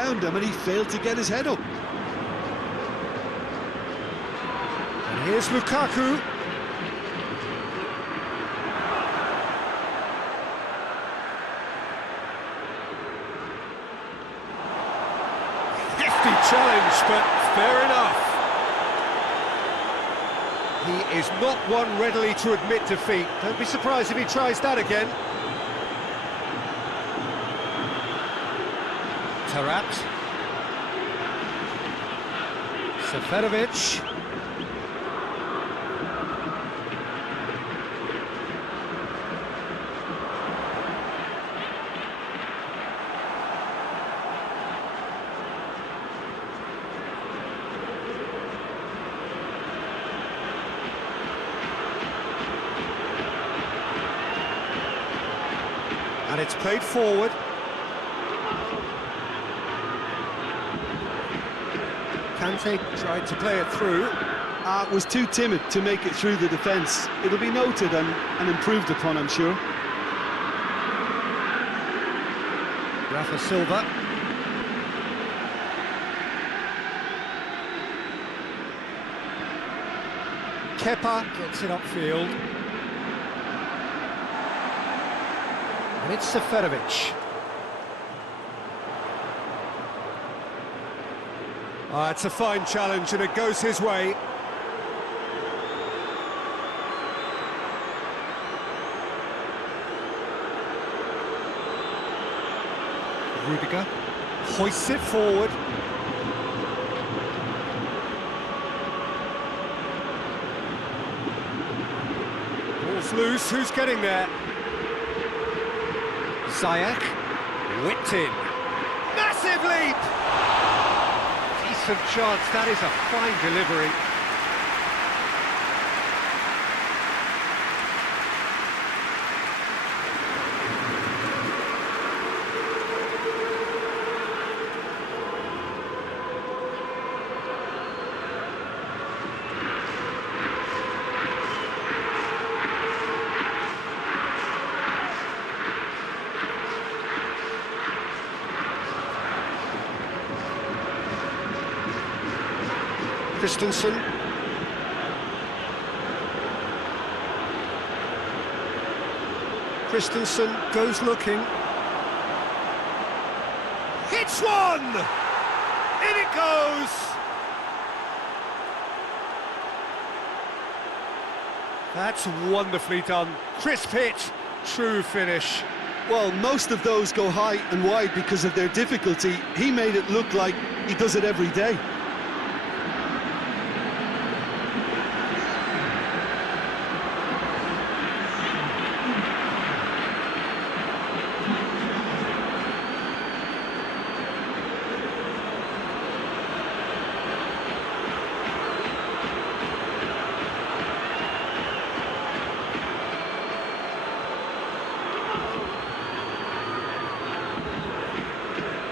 around him and he failed to get his head up. And here's Lukaku. Hefty challenge, but fair enough. He is not one readily to admit defeat. Don't be surprised if he tries that again. Tarat. Seferovic. And it's played forward. Kante tried to play it through. Was too timid to make it through the defence. It'll be noted and improved upon, I'm sure. Rafa Silva. Kepa gets it upfield. And it's Seferovic. It's a fine challenge and it goes his way. Rudiger hoists it forward. Ball's loose, who's getting there? Ziyech, whipped in. Massive leap! Decent chance, that is a fine delivery. Christensen. Christensen goes looking. Hits one! In it goes! That's wonderfully done. Crisp hit, true finish. Well, most of those go high and wide because of their difficulty. He made it look like he does it every day.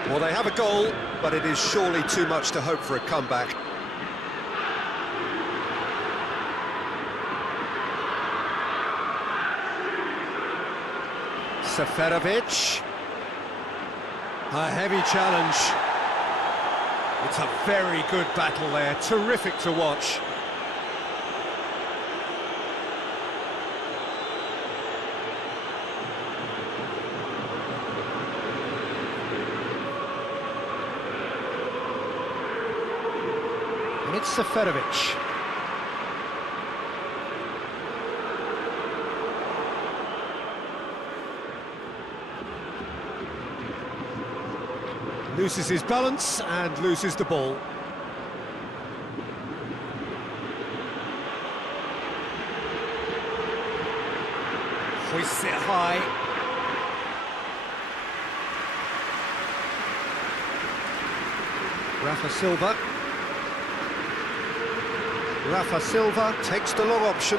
Well, they have a goal, but it is surely too much to hope for a comeback. Seferovic. A heavy challenge. It's a very good battle there, terrific to watch. And it's Seferovic. Loses his balance and loses the ball. Hoists it high. Rafa Silva. Rafa Silva takes the long option.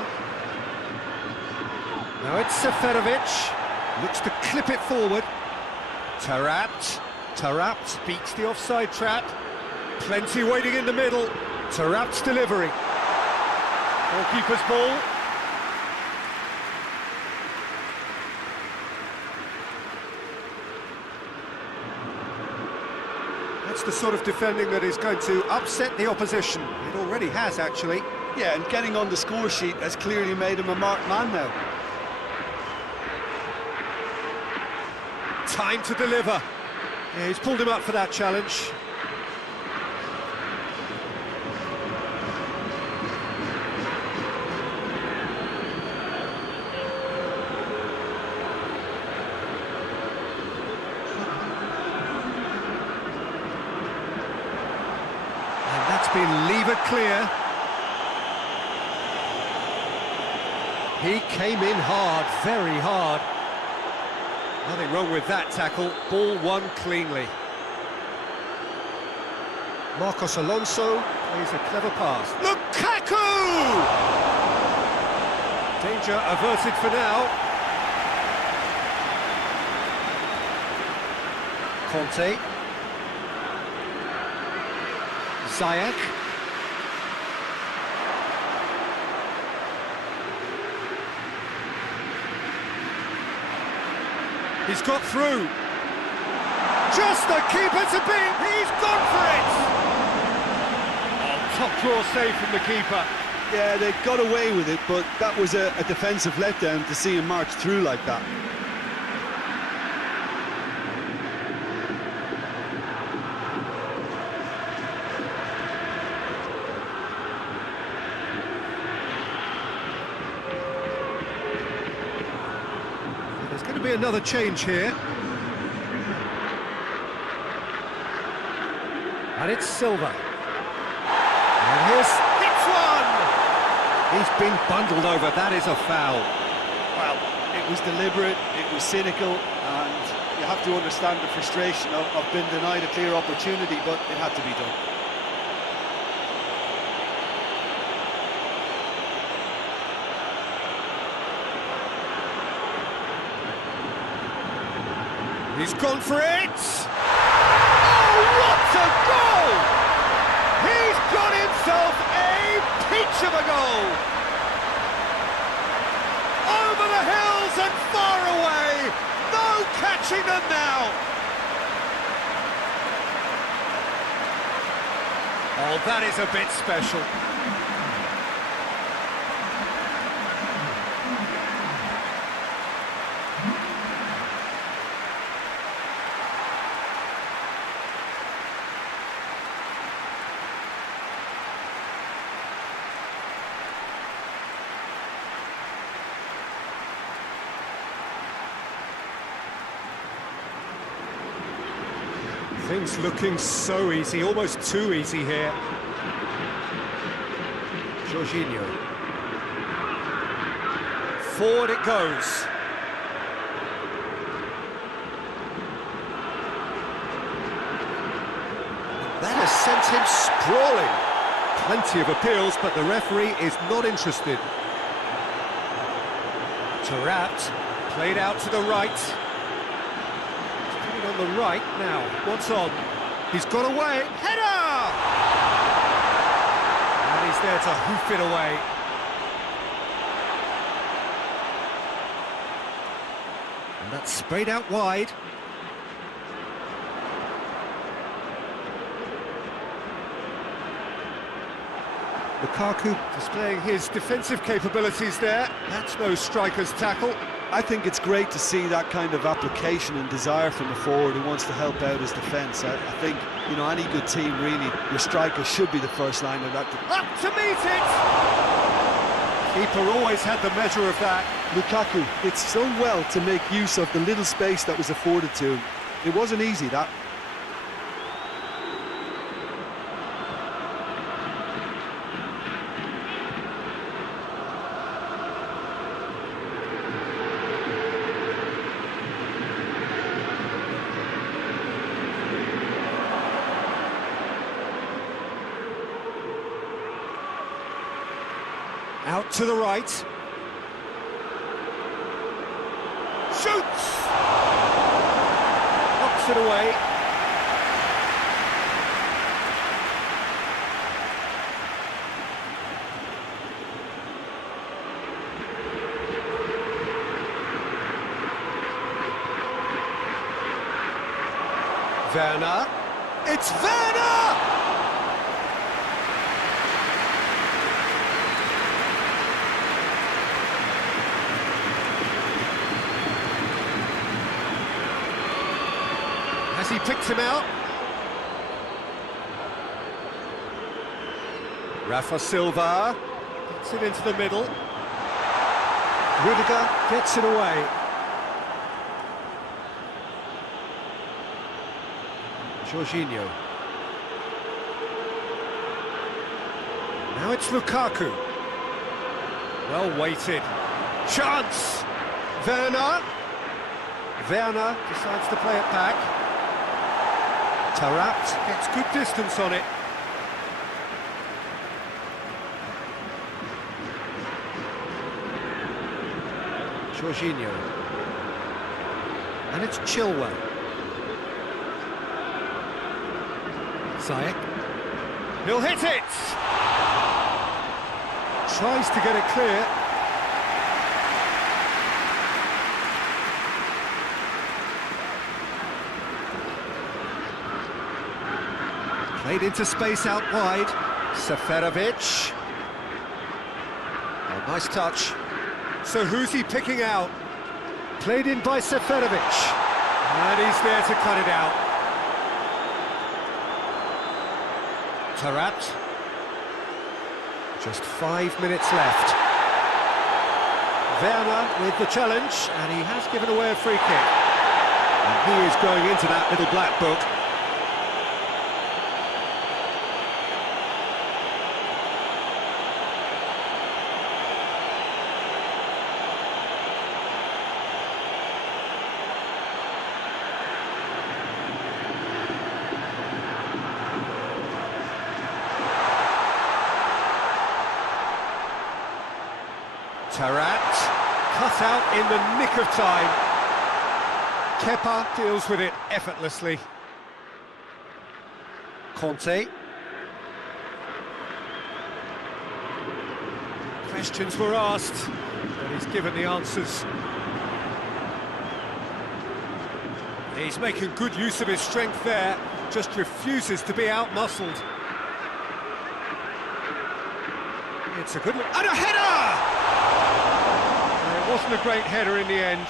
Now it's Seferovic. Looks to clip it forward. Tarat. Tarat beats the offside trap. Plenty waiting in the middle. Tarat's delivery. Goalkeeper's ball. That's the sort of defending that is going to upset the opposition. It already has, actually. Yeah, and getting on the score sheet has clearly made him a marked man now. Time to deliver. Yeah, he's pulled him up for that challenge. And that's been levered clear. He came in hard, very hard. Nothing wrong with that tackle. Ball won cleanly. Marcos Alonso plays a clever pass. Lukaku! Danger averted for now. Conte. Ziyech. He's got through. Just the keeper to beat. He's gone for it. Oh, top draw save from the keeper. Yeah, they got away with it, but that was a defensive letdown to see him march through like that. Be another change here, and it's Silva, and here's hits one. He's been bundled over. That is a foul. Well, it was deliberate, it was cynical, and you have to understand the frustration of being denied a clear opportunity, but it had to be done. He's gone for it! Oh, what a goal! He's got himself a peach of a goal! Over the hills and far away! No catching them now! Oh, that is a bit special. Things looking so easy, almost too easy here. Jorginho. Forward it goes. That has sent him sprawling. Plenty of appeals, but the referee is not interested. Taarabt played out to the right. On the right now, what's on? He's got away, header! And he's there to hoof it away. And that's sprayed out wide. Lukaku displaying his defensive capabilities there. That's no striker's tackle. I think it's great to see that kind of application and desire from a forward who wants to help out his defence. I think, you know, any good team, really, your striker should be the first line of that. Up to meet it! Keeper always had the measure of that. Lukaku did so well to make use of the little space that was afforded to him. It wasn't easy, that. Out to the right. Shoots! Knocks it away. Werner. It's Werner! As he picks him out. Rafa Silva gets it into the middle. Rudiger gets it away. Jorginho. Now it's Lukaku. Well weighted. Chance! Werner. Werner decides to play it back. Taarabt gets good distance on it. Jorginho. And it's Chilwell. Ziyech. He'll hit it! Tries to get it clear. Played into space out wide. Seferovic. Oh, nice touch. So who's he picking out? Played in by Seferovic. And he's there to cut it out. Taarabt. Just 5 minutes left. Werner with the challenge, and he has given away a free kick. And he is going into that little black book. Taarabt, cut out in the nick of time. Kepa deals with it effortlessly. Conte. Questions were asked, but he's given the answers. He's making good use of his strength there, just refuses to be out-muscled. It's a good look, and a header! It wasn't a great header in the end.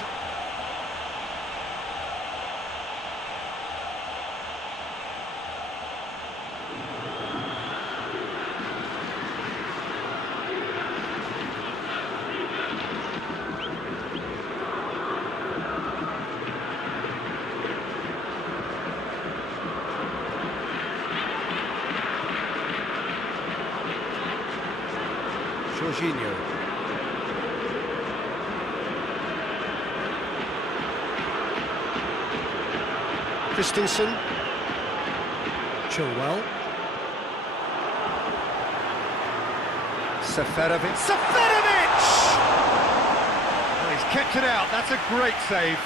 Jorginho. Christensen. Chilwell. Seferovic. Seferovic! Well, he's kept it out. That's a great save.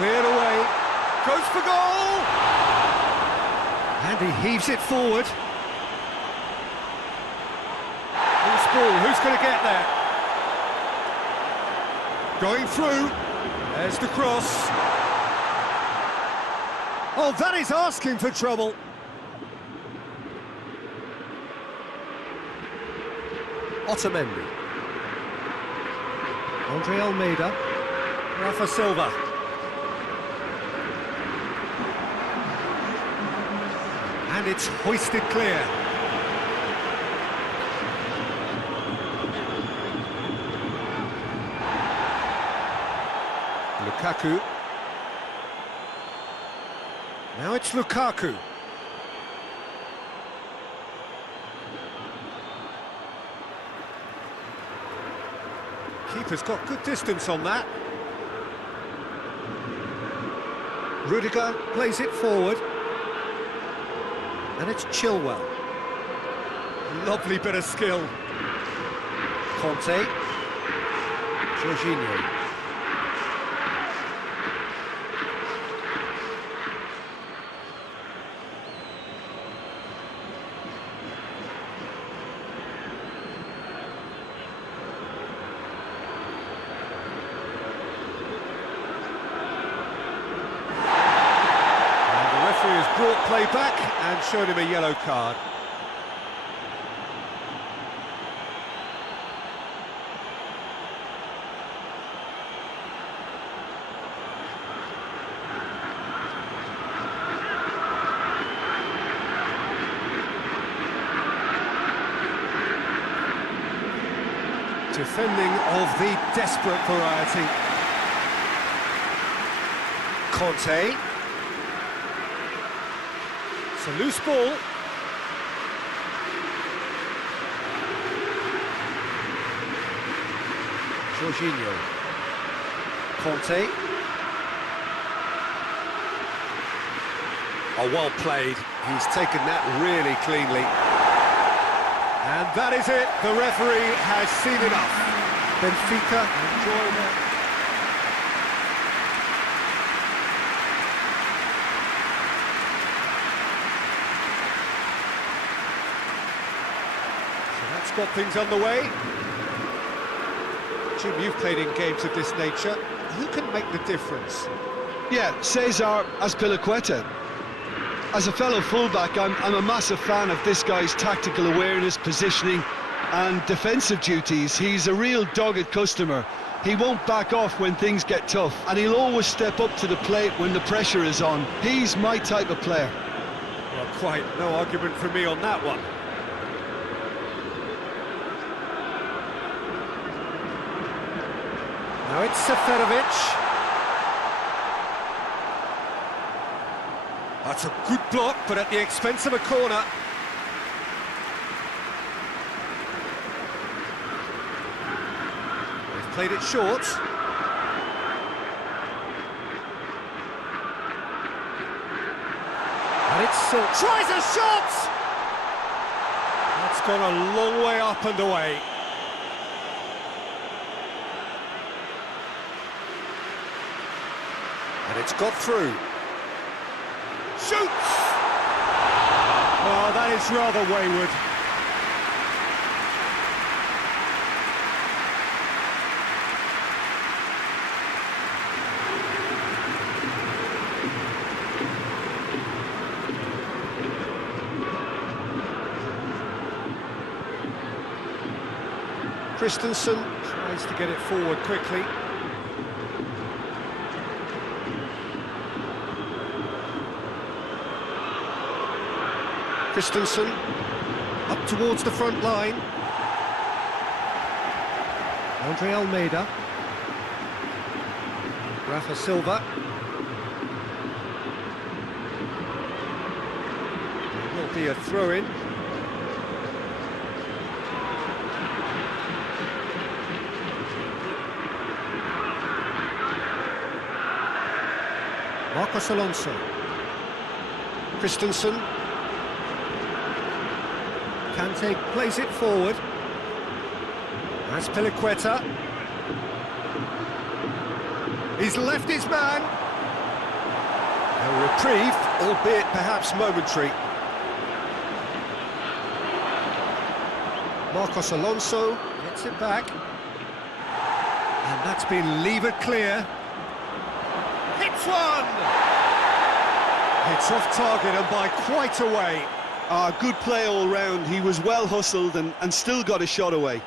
Cleared away, goes for goal! And he heaves it forward. Loose ball, who's going to get there? Going through, there's the cross. Oh, that is asking for trouble. Otamendi. Andre Almeida. Rafa Silva. And it's hoisted clear. Lukaku. Now it's Lukaku. Keeper's got good distance on that. Rudiger plays it forward. And it's Chilwell. Lovely bit of skill. Conte. Jorginho. And the referee has brought play back and showed him a yellow card. Defending of the desperate variety. Conte. It's a loose ball. Jorginho. Conte. Oh, well played. He's taken that really cleanly. And that is it. The referee has seen enough. Benfica enjoy that. So that's got things underway. Jim, you've played in games of this nature. Who can make the difference? Yeah, Cesar Azpilicueta. As a fellow fullback, I'm a massive fan of this guy's tactical awareness, positioning and defensive duties. He's a real dogged customer. He won't back off when things get tough, and he'll always step up to the plate when the pressure is on. He's my type of player. Well, quite no argument from me on that one. Now it's Seferovic. That's a good block, but at the expense of a corner. They've played it short. And it's still tries a shot! That's gone a long way up and away. And it's got through. Shoots! Oh, that is rather wayward. Christensen tries to get it forward quickly. Christensen up towards the front line. Andre Almeida. Rafa Silva. There will be a throw-in. Marcos Alonso. Christensen. Kante plays it forward. Azpilicueta. He's left his man. A reprieve, albeit perhaps momentary. Marcos Alonso gets it back. And that's been levered clear. Hits one! It's off target and by quite a way. Good play all round. He was well hustled and still got a shot away.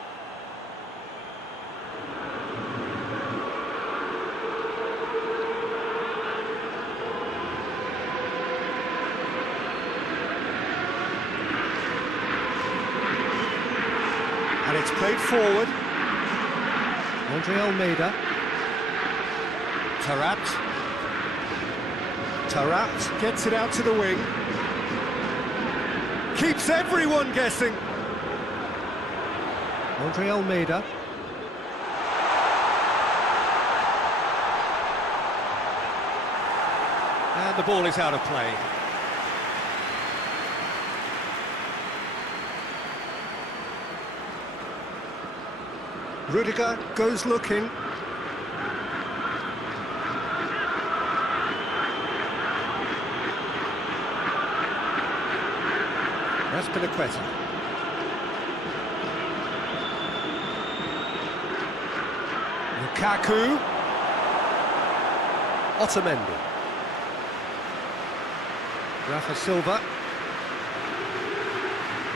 And it's played forward. Andre Almeida. Tarat gets it out to the wing. Keeps everyone guessing. Andre Almeida. And the ball is out of play. Rudiger goes looking. Azpilicueta. Lukaku. Otamendi. Rafa Silva.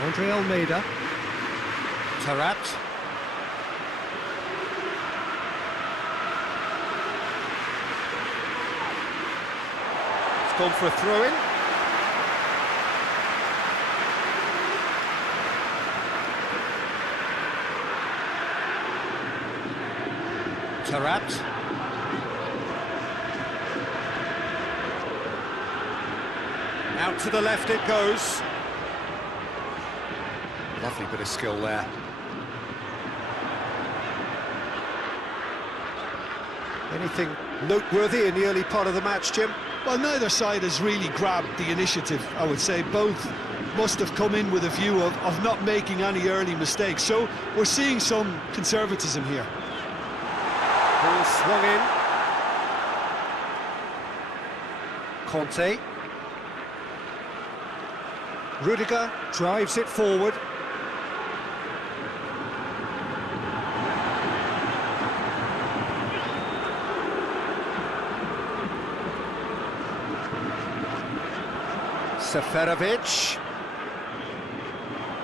Andre Almeida. Tarat. It's gone for a throw-in. Tarat. Out to the left it goes. Lovely bit of skill there. Anything noteworthy in the early part of the match, Jim? Well, neither side has really grabbed the initiative, I would say. Both must have come in with a view of not making any early mistakes. So we're seeing some conservatism here. Ball swung in. Conte. Rudiger drives it forward. Seferovic.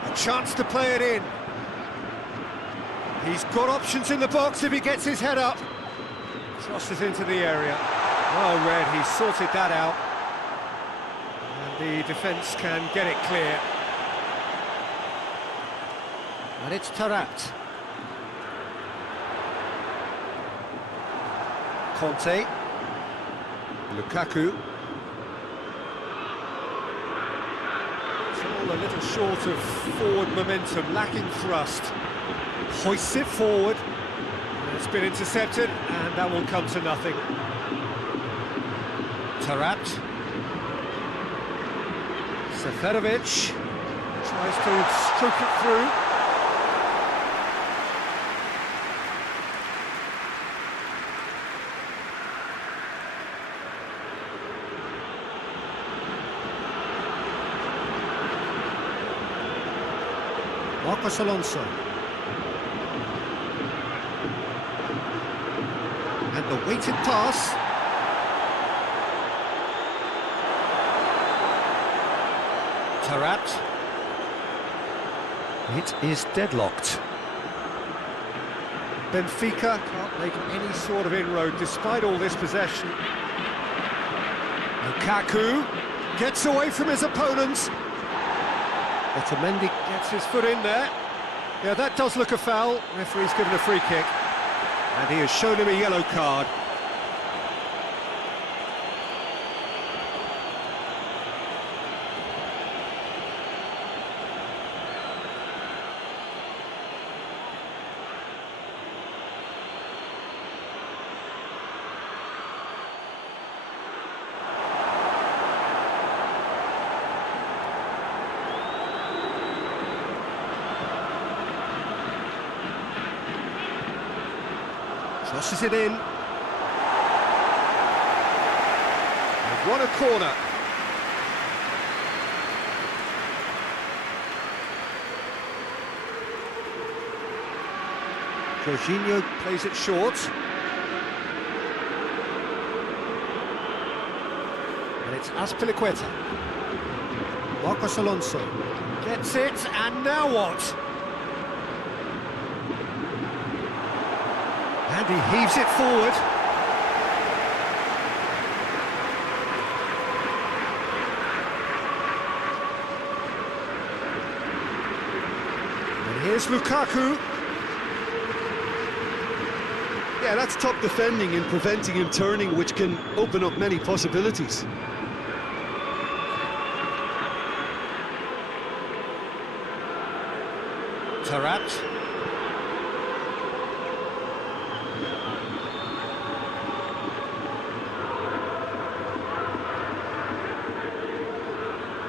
A chance to play it in. He's got options in the box if he gets his head up. Crosses into the area. Well read, he's sorted that out. And the defence can get it clear. And it's Tarat. Conte. Lukaku. It's all a little short of forward momentum, lacking thrust. Hoists it forward. It's been intercepted, and that will come to nothing. Tarat. Seferovic tries to stroke it through. Marcos Alonso. And the weighted pass. Tarat. It is deadlocked. Benfica can't make any sort of inroad despite all this possession. Lukaku gets away from his opponents. Otamendi gets his foot in there. Yeah, that does look a foul. Referee's given a free kick. And he has shown him a yellow card. Crosses it in. They've won a corner. Jorginho plays it short. And it's Azpilicueta. Marcos Alonso gets it, and now what? And he heaves it forward. And here's Lukaku. Yeah, that's top defending and preventing him turning, which can open up many possibilities. Tarat.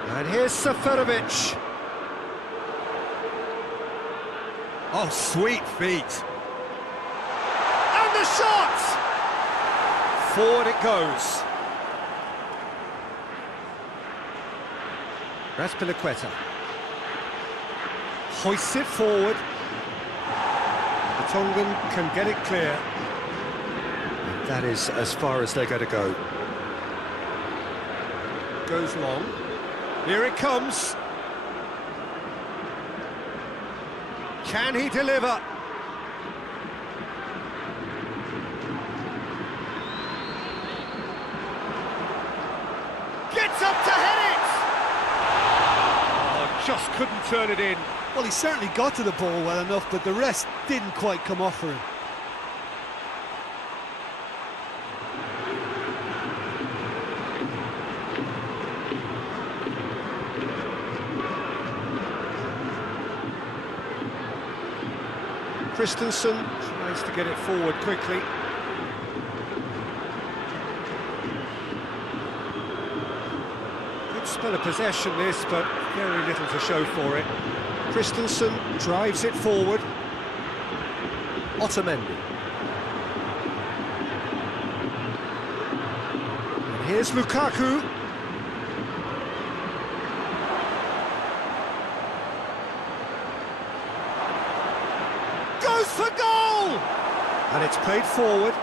And here's Seferovic. Oh, sweet feet. shot! Forward it goes. Raspilicueta hoists it forward. The Tongan can get it clear. And that is as far as they're going to go. Goes long. Here it comes. Can he deliver? Gets up to head it! Oh, just couldn't turn it in. Well, he certainly got to the ball well enough, but the rest didn't quite come off for him. Christensen tries to get it forward quickly. Good spell of possession this, but very little to show for it. Christensen drives it forward. Otamendi. And here's Lukaku. Goes for goal! And it's played forward.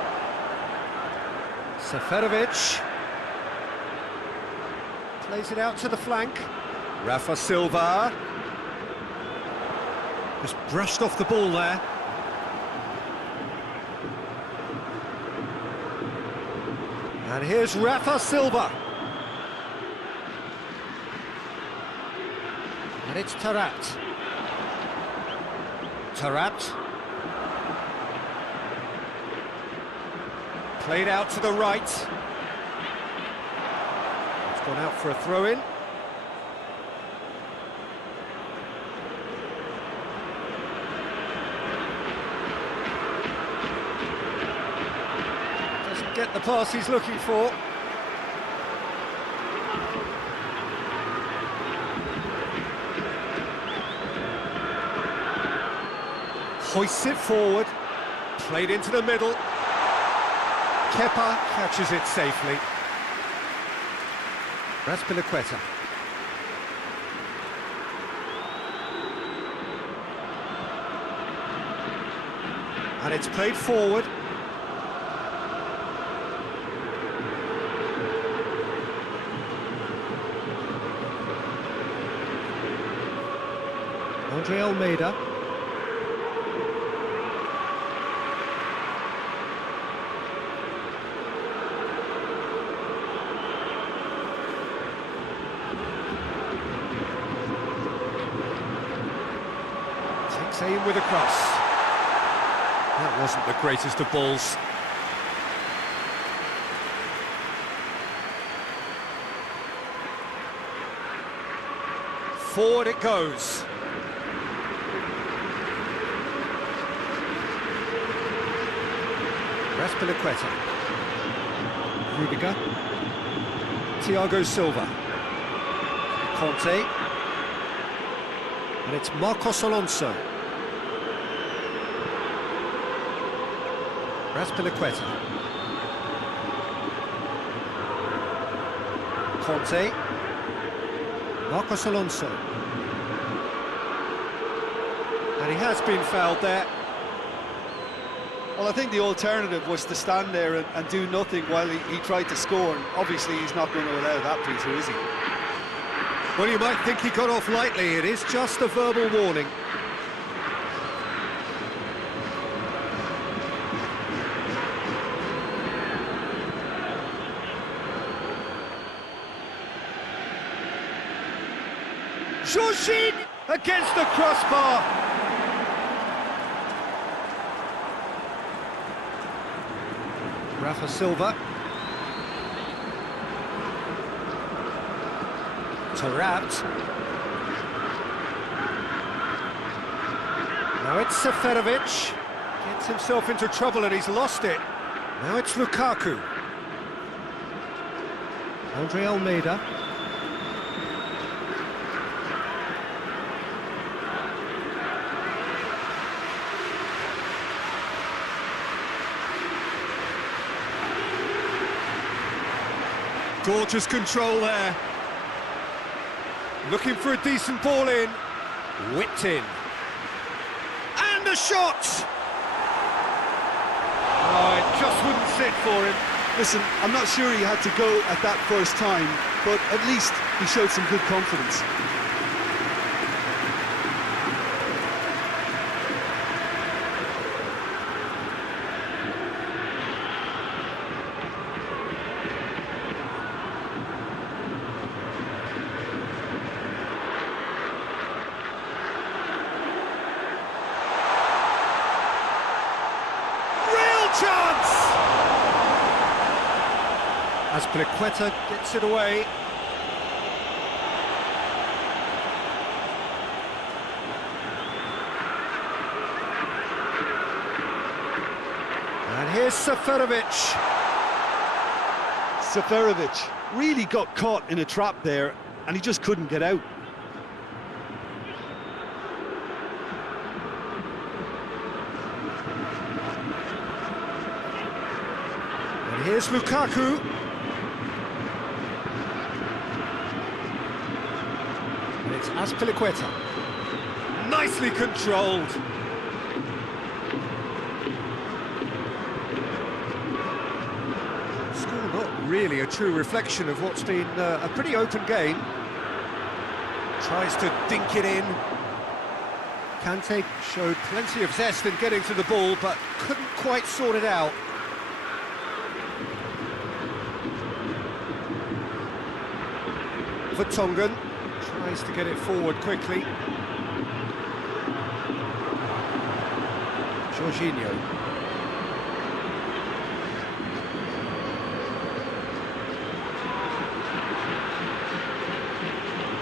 Seferovic plays it out to the flank. Rafa Silva just brushed off the ball there. And here's Rafa Silva. And it's Taarabt. Taarabt. Played out to the right. It's gone out for a throw-in. Doesn't get the pass he's looking for. Hoists it forward. Played into the middle. Kepa catches it safely. Raspilicueta. And it's played forward. Andre Almeida. Aim with a cross. That wasn't the greatest of balls. Forward it goes. Raspilicueta. Rudiger. Thiago Silva. Conte. And it's Marcos Alonso. Raspilicueta. Conte. Marcos Alonso. And he has been fouled there. Well, I think the alternative was to stand there and do nothing while he tried to score. And obviously, he's not going to allow that, Peter, is he? Well, you might think he got off lightly. It is just a verbal warning. Jorginho against the crossbar. Rafa Silva. Taarabt. Now it's Seferovic. Gets himself into trouble and he's lost it. Now it's Lukaku. Andre Almeida. Gorgeous control there. Looking for a decent ball in. Whipped in. And a shot! Oh, it just wouldn't sit for him. Listen, I'm not sure he had to go at that first time, but at least he showed some good confidence. As Quetta gets it away. And here's Seferovic. Seferovic really got caught in a trap there, and he just couldn't get out. And here's Lukaku. It's Azpilicueta. Nicely controlled. Score not really a true reflection of what's been a pretty open game. Tries to dink it in. Kante showed plenty of zest in getting to the ball, but couldn't quite sort it out. Vertonghen tries to get it forward quickly. Jorginho.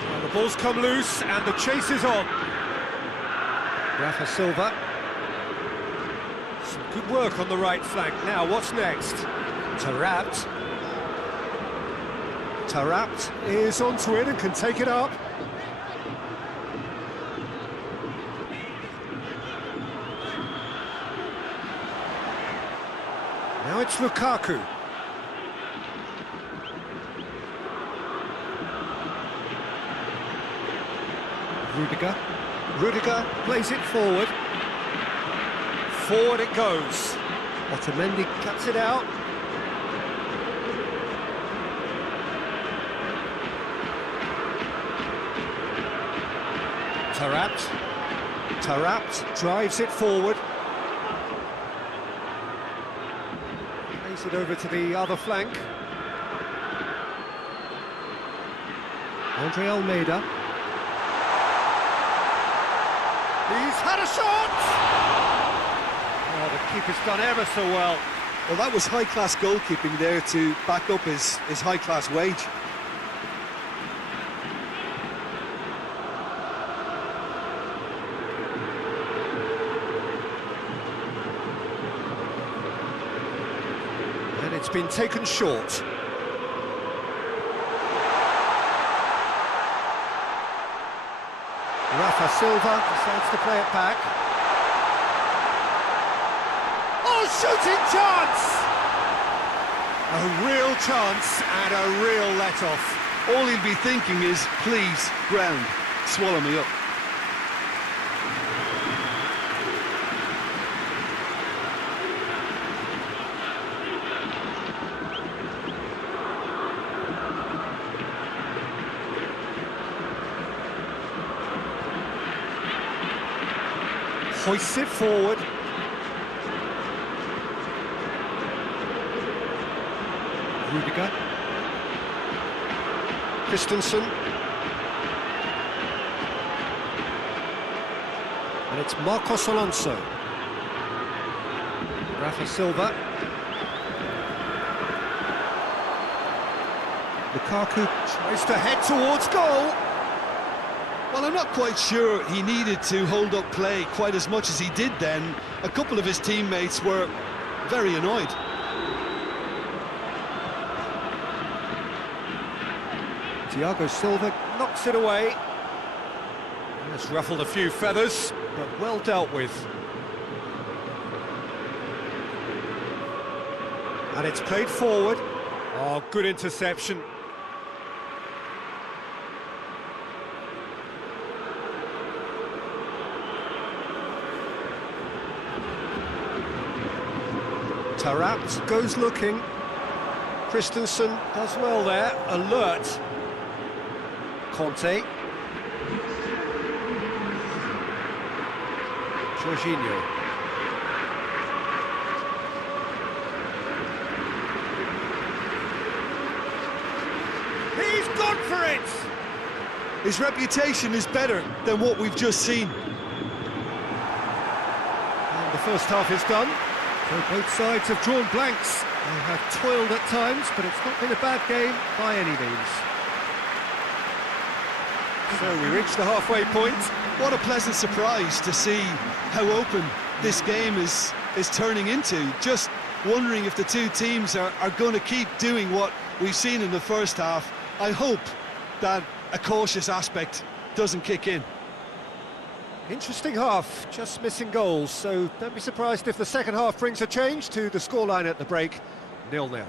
Well, the ball's come loose and the chase is on. Rafa Silva. Some good work on the right flank. Now, what's next? Taarabt. Taarabt is onto it and can take it up. Now it's Lukaku. Rudiger plays it forward. Forward it goes. Otamendi cuts it out. Taarabt drives it forward. Plays it over to the other flank. Andre Almeida. He's had a shot! Oh, the keeper's done ever so well. Well, that was high-class goalkeeping there to back up his high-class wage. And it's been taken short. Rafa Silva decides to play it back. Oh, shooting chance! A real chance and a real let-off. All he'll be thinking is, please, ground, swallow me up. Hoists it forward. Rudiger. Christensen. And it's Marcos Alonso. Rafa Silva. Lukaku tries to head towards goal. Well, I'm not quite sure he needed to hold up play quite as much as he did then. A couple of his teammates were very annoyed. Thiago Silva knocks it away. Has ruffled a few feathers, but well dealt with. And it's played forward. Oh, good interception. Tarapt goes looking. Christensen does well there, alert. Conte. Jorginho. He's gone for it! His reputation is better than what we've just seen. And the first half is done. So both sides have drawn blanks. They have toiled at times, but it's not been a bad game by any means. So we reach the halfway point. What a pleasant surprise to see how open this game is turning into. Just wondering if the two teams are going to keep doing what we've seen in the first half. I hope that a cautious aspect doesn't kick in. Interesting half, just missing goals, so don't be surprised if the second half brings a change to the scoreline at the break, 0-0.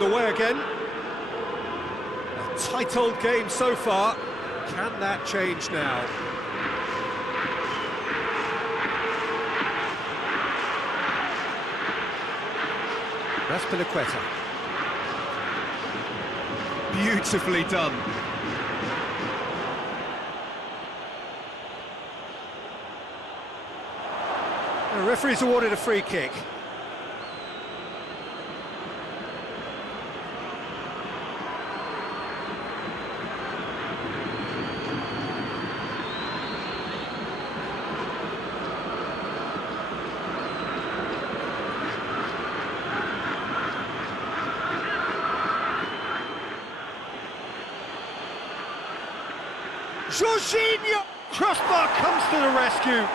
underway again. A tight old game so far. Can that change now? That's Pilaqueta. Beautifully done. The referee's awarded a free kick. Jorginho! Crossbar comes to the rescue.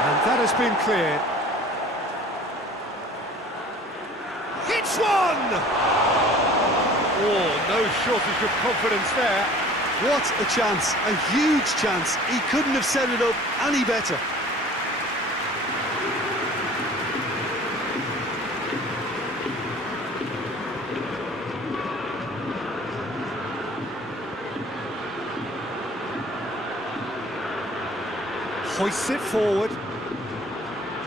And that has been cleared. It's one! Oh, no shortage of confidence there. What a chance, a huge chance. He couldn't have set it up any better. Hoists it forward.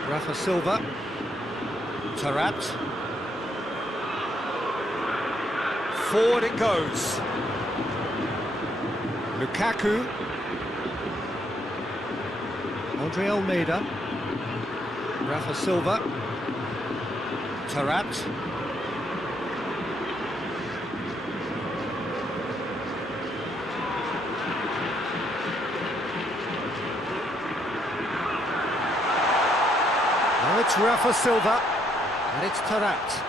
Rafa Silva. Tarat. Forward it goes. Lukaku. Andre Almeida. Rafa Silva. Tarat. Now it's Rafa Silva, and it's Tarat.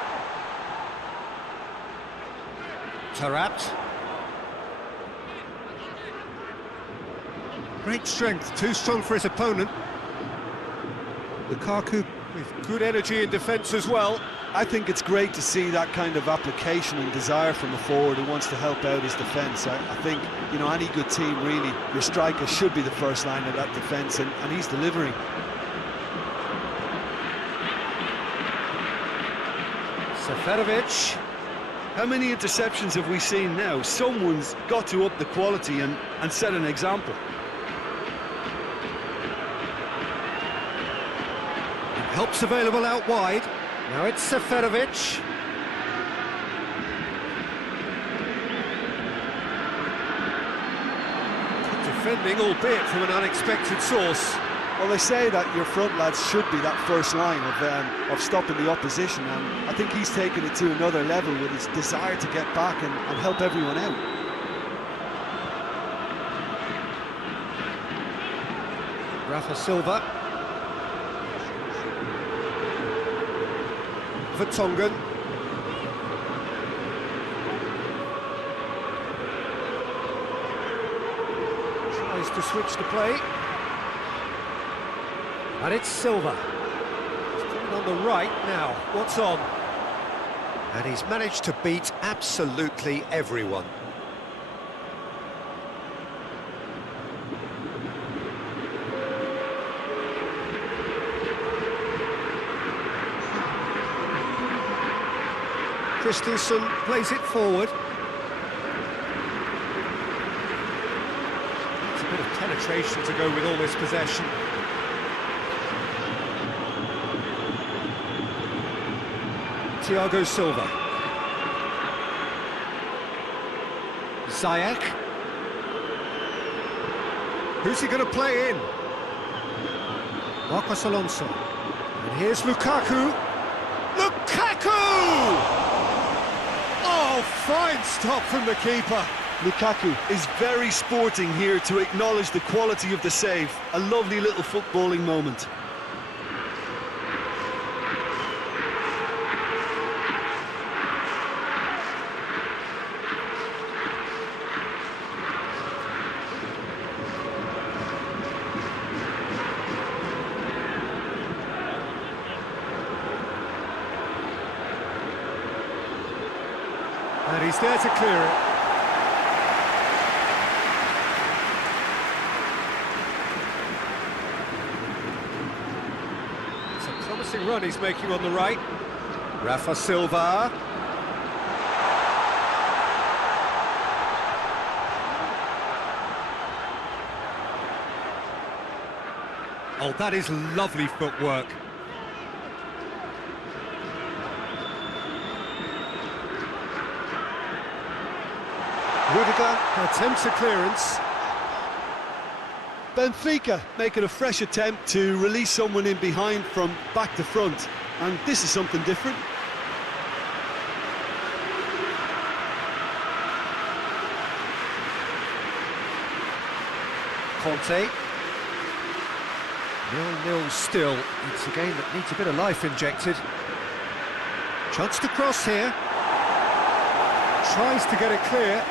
Tarat. Great strength, too strong for his opponent. Lukaku with good energy in defence as well. I think it's great to see that kind of application and desire from a forward who wants to help out his defence. I think, you know, any good team, really, your striker should be the first line of that defence, and he's delivering. Seferovic. How many interceptions have we seen now? Someone's got to up the quality and set an example. Help's available out wide. Now it's Seferovic. Good defending, albeit from an unexpected source. Well, they say that your front lads should be that first line of stopping the opposition, and I think he's taken it to another level with his desire to get back and help everyone out. Rafa Silva. Vertonghen. Tries to switch the play. And it's Silva. He's coming on the right now. What's on? And he's managed to beat absolutely everyone. Christensen plays it forward. It's a bit of penetration to go with all this possession. Thiago Silva. Ziyech. Who's he going to play in? Marcos Alonso. And here's Lukaku. Lukaku! Oh, fine stop from the keeper. Lukaku is very sporting here to acknowledge the quality of the save. A lovely little footballing moment. And he's there to clear it. It's a promising run he's making on the right. Rafa Silva. Oh, that is lovely footwork. Rudiger attempts a clearance. Benfica making a fresh attempt to release someone in behind from back to front, and this is something different. Conte. 0-0 still. It's a game that needs a bit of life injected. Chance to cross here. Tries to get it clear.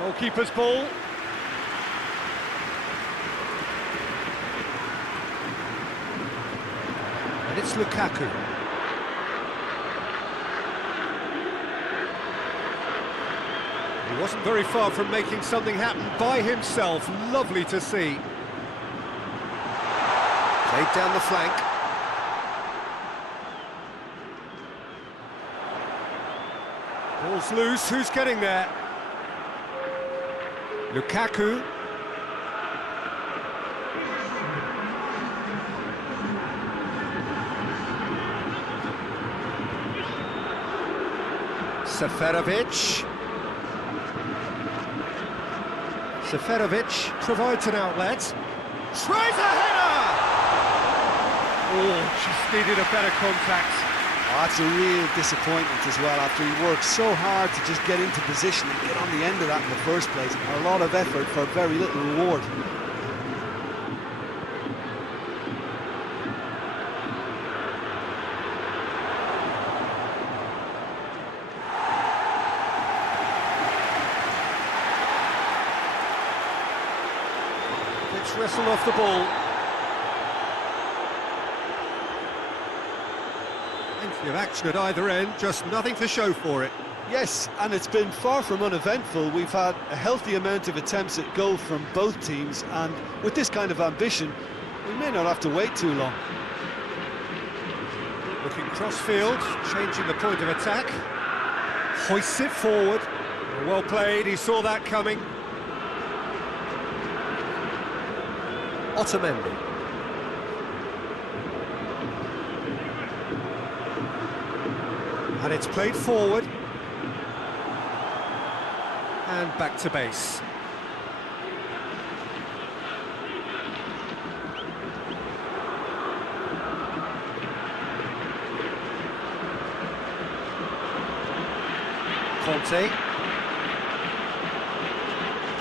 Goalkeeper's ball. And it's Lukaku. He wasn't very far from making something happen by himself. Lovely to see. Played down the flank. Ball's loose, who's getting there? Lukaku. Seferovic. Seferovic provides an outlet. Tries a header! Oh, just needed a better contact. Oh, that's a real disappointment as well, after he worked so hard to just get into position and get on the end of that in the first place. A lot of effort for very little reward. Let's wrestle off the ball. Plenty of action at either end, just nothing to show for it. Yes, and it's been far from uneventful. We've had a healthy amount of attempts at goal from both teams, and with this kind of ambition, we may not have to wait too long. Looking cross-field, changing the point of attack. Hoists it forward. Well played, he saw that coming. Otamendi. And it's played forward. And back to base. Conte.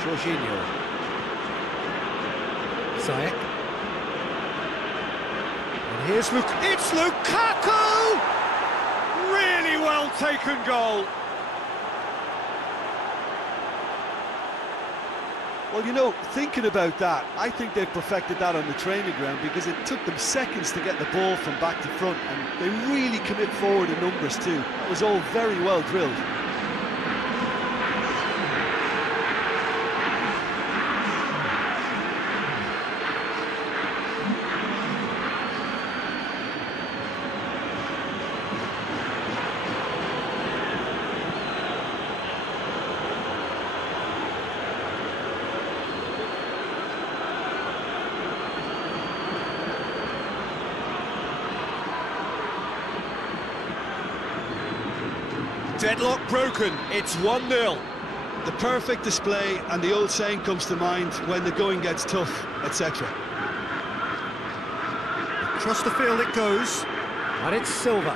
Jorginho. Ziyech. And here's it's Lukaku! Really well taken goal. Well, you know, thinking about that, I think they've perfected that on the training ground, because it took them seconds to get the ball from back to front, and they really commit forward in numbers too. That was all very well drilled. Deadlock broken, it's 1-0. The perfect display, and the old saying comes to mind: when the going gets tough, etc. Across the field it goes, and it's Silva.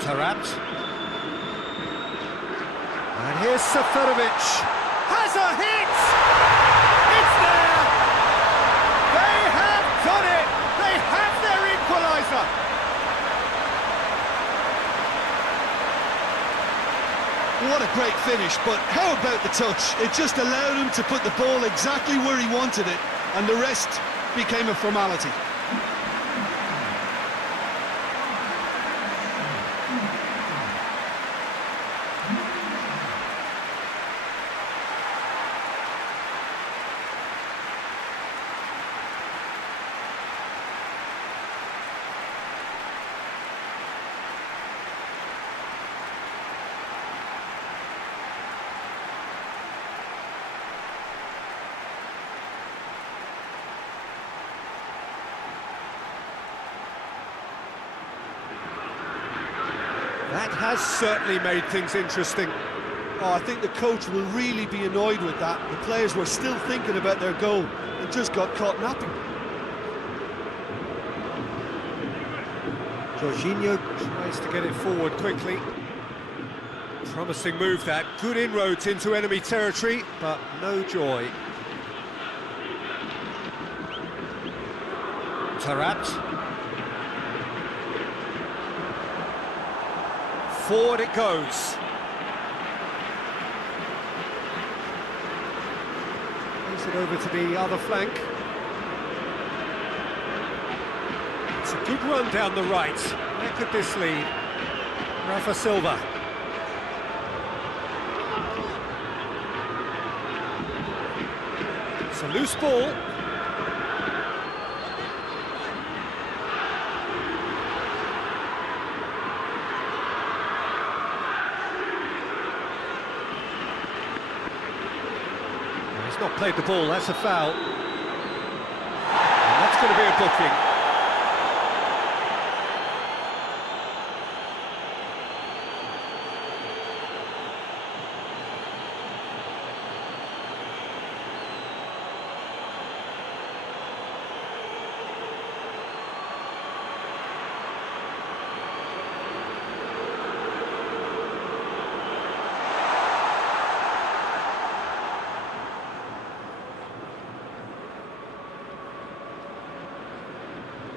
Taarabt. And here's Seferovic. Has a hit! It's there! They have done it! They have their equaliser! What a great finish, but how about the touch? It just allowed him to put the ball exactly where he wanted it, and the rest became a formality. That has certainly made things interesting. Oh, I think the coach will really be annoyed with that. The players were still thinking about their goal and just got caught napping. Jorginho tries to get it forward quickly. Promising move that. Good inroads into enemy territory, but no joy. Taarabt. Forward it goes. Plays it over to the other flank. It's a good run down the right. Where could this lead? Rafa Silva. It's a loose ball. He's not played the ball, that's a foul. And that's going to be a booking.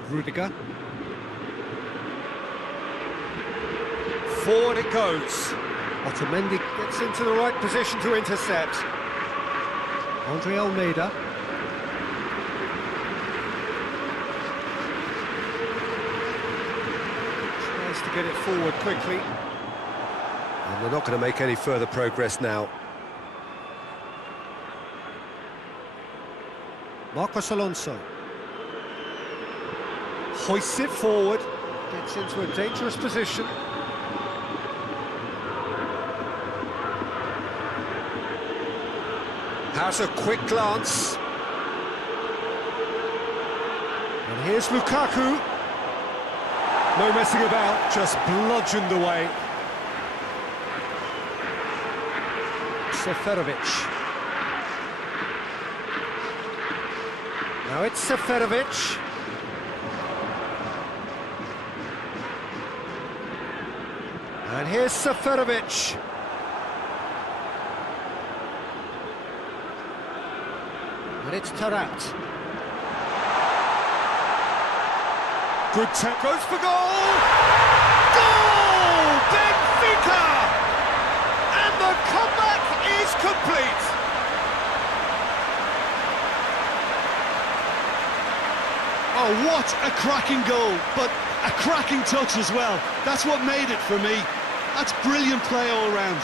Rudiger. Forward it goes. Otamendi gets into the right position to intercept. Andre Almeida. Tries to get it forward quickly. And they're not going to make any further progress now. Marcos Alonso. Hoists it forward, gets into a dangerous position. Has a quick glance. And here's Lukaku. No messing about, just bludgeoned away. Seferovic. Now it's Seferovic. And here's Seferovic. And it's Taarabt. Good tap, goes for goal! Goal! Benfica! And the comeback is complete! Oh, what a cracking goal, but a cracking touch as well. That's what made it for me. That's brilliant play all round.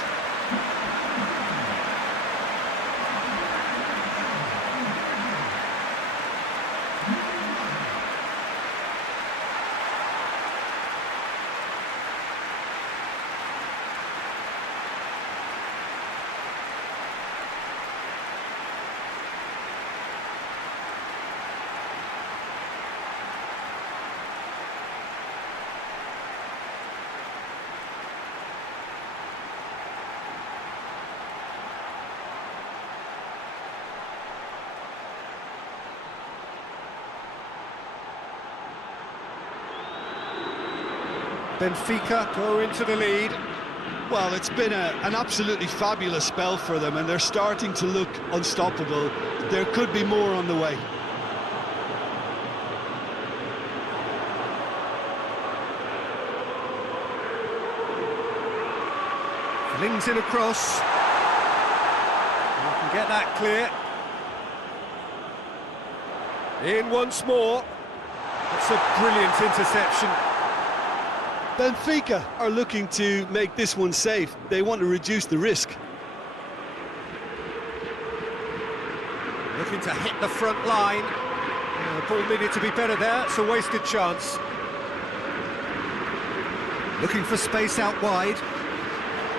Benfica go into the lead. Well, it's been an absolutely fabulous spell for them, and they're starting to look unstoppable. There could be more on the way. Flings in across. You can get that clear. In once more. It's a brilliant interception. Benfica are looking to make this one safe. They want to reduce the risk. Looking to hit the front line. The ball needed to be better there. It's a wasted chance. Looking for space out wide.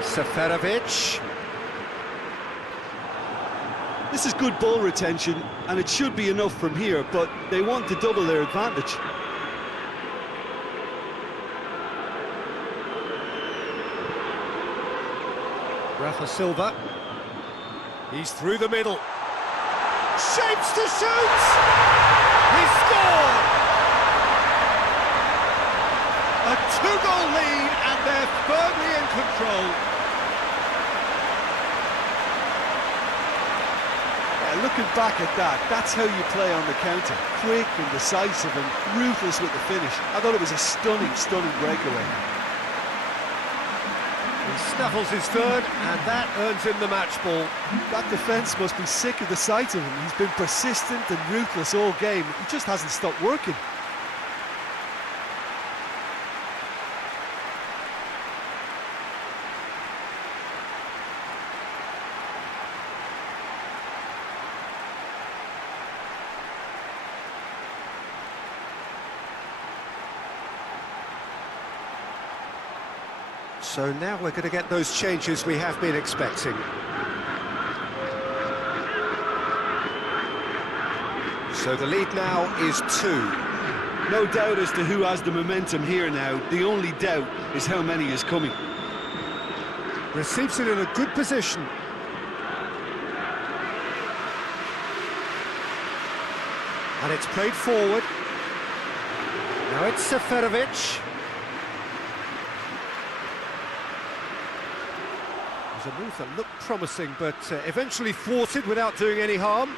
Seferovic. This is good ball retention, and it should be enough from here, but they want to double their advantage. Rafa Silva. He's through the middle. Shapes to shoot! He scored! A two-goal lead, and they're firmly in control. Yeah, looking back at that, that's how you play on the counter. Quick and decisive and ruthless with the finish. I thought it was a stunning, stunning breakaway. He snaffles his third, and that earns him the match ball. That defence must be sick of the sight of him. He's been persistent and ruthless all game. He just hasn't stopped working. So now we're going to get those changes we have been expecting. So the lead now is 2. No doubt as to who has the momentum here now. The only doubt is how many is coming. Receives it in a good position. And it's played forward. Now it's Seferovic. A move that looked promising, but eventually thwarted without doing any harm.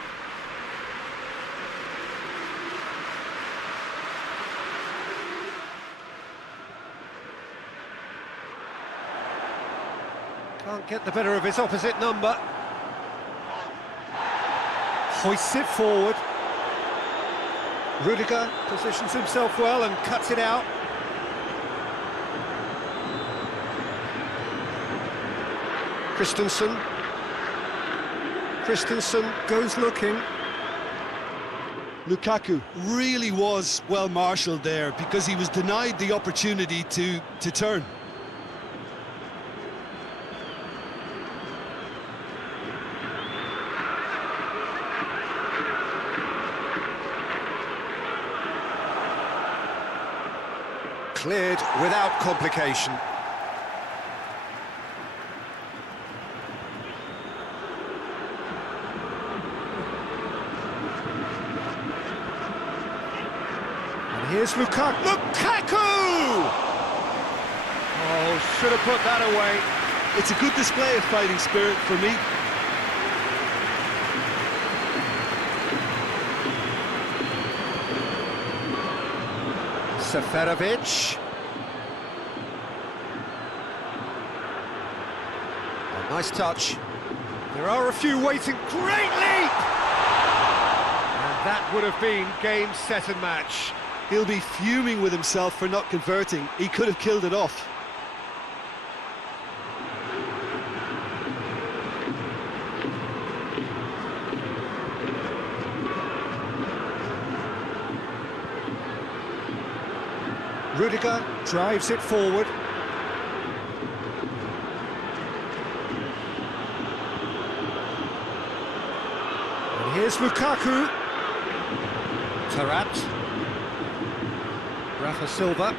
Can't get the better of his opposite number. Hoists it forward. Rudiger positions himself well and cuts it out. Christensen goes looking. Lukaku really was well marshalled there because he was denied the opportunity to turn. Cleared without complication. Here's Lukaku! Oh, should have put that away. It's a good display of fighting spirit for me. Seferovic. Oh, nice touch. There are a few waiting. Great leap! And that would have been game, set and match. He'll be fuming with himself for not converting. He could have killed it off. Rudiger drives it forward. And here's Lukaku. Tarat. Rafa Silva.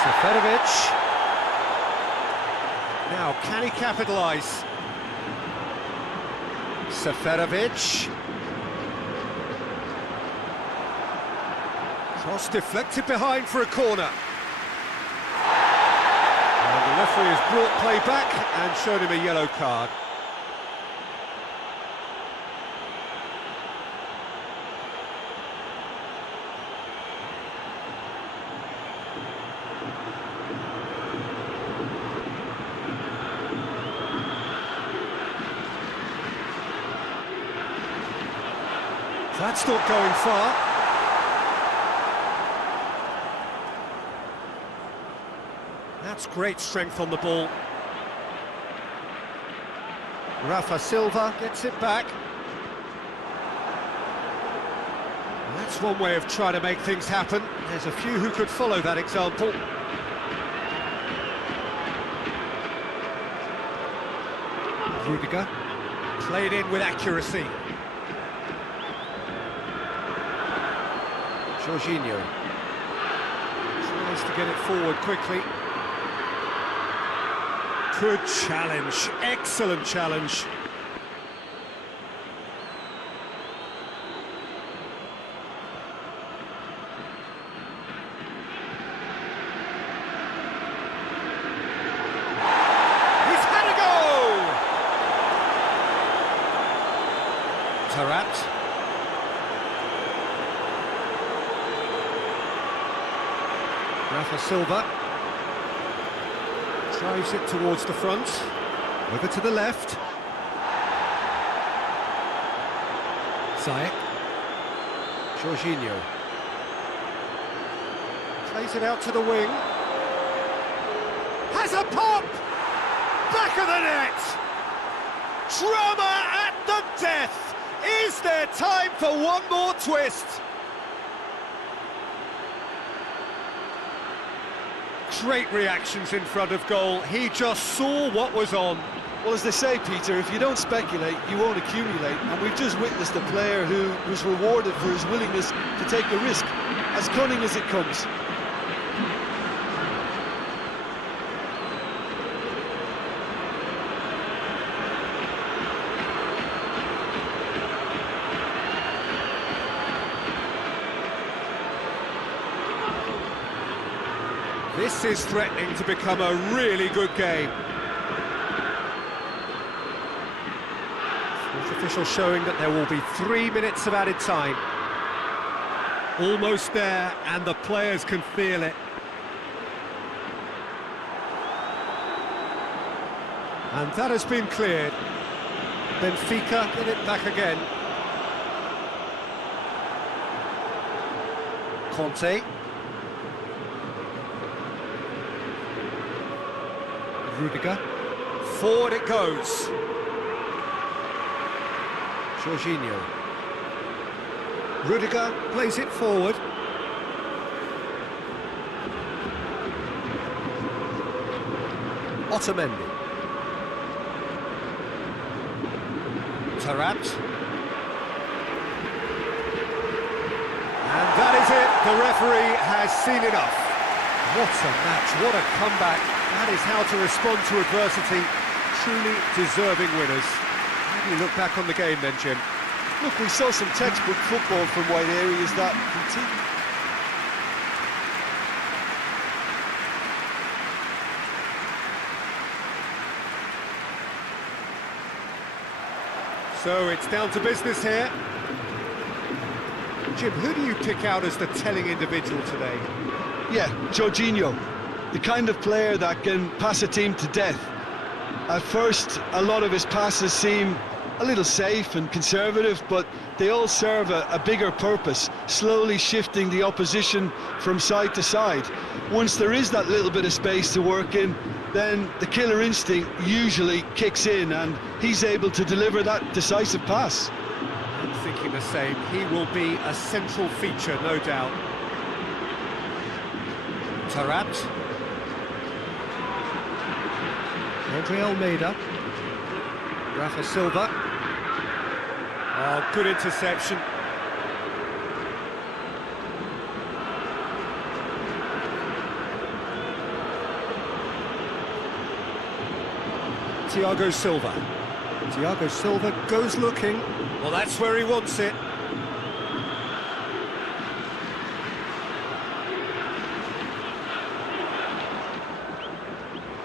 Seferovic. Now, can he capitalise? Seferovic. Cross deflected behind for a corner. And the referee has brought play back and shown him a yellow card. That's not going far. That's great strength on the ball. Rafa Silva gets it back. That's one way of trying to make things happen. There's a few who could follow that example. Rudiger played in with accuracy. Jorginho tries to get it forward quickly. Good challenge, excellent challenge. He's had a go! Tarat. Rafa Silva. Drives it towards the front, over to the left. Ziyech. Jorginho. Plays it out to the wing. Has a pop! Back of the net! Drama at the death! Is there time for one more twist? Great reactions in front of goal. He just saw what was on. Well, as they say, Peter, if you don't speculate, you won't accumulate. And we've just witnessed a player who was rewarded for his willingness to take a risk, as cunning as it comes. This is threatening to become a really good game. Fourth official showing that there will be 3 minutes of added time. Almost there, and the players can feel it. And that has been cleared. Benfica get it back again. Conte. Rudiger. Forward it goes. Jorginho. Rudiger plays it forward. Otamendi. Tarat. And that is it. The referee has seen enough. What a match, what a comeback. That is how to respond to adversity. Truly deserving winners. How do you look back on the game then, Jim? Look, we saw some textbook football from wide areas that continue. So it's down to business here. Jim, who do you pick out as the telling individual today? Yeah, Jorginho. The kind of player that can pass a team to death. At first, a lot of his passes seem a little safe and conservative, but they all serve a bigger purpose, slowly shifting the opposition from side to side. Once there is that little bit of space to work in, then the killer instinct usually kicks in, and he's able to deliver that decisive pass. I'm thinking the same. He will be a central feature, no doubt. Tarat. Andre Almeida. Rafa Silva. Oh, good interception. Thiago Silva. Thiago Silva goes looking. Well, that's where he wants it.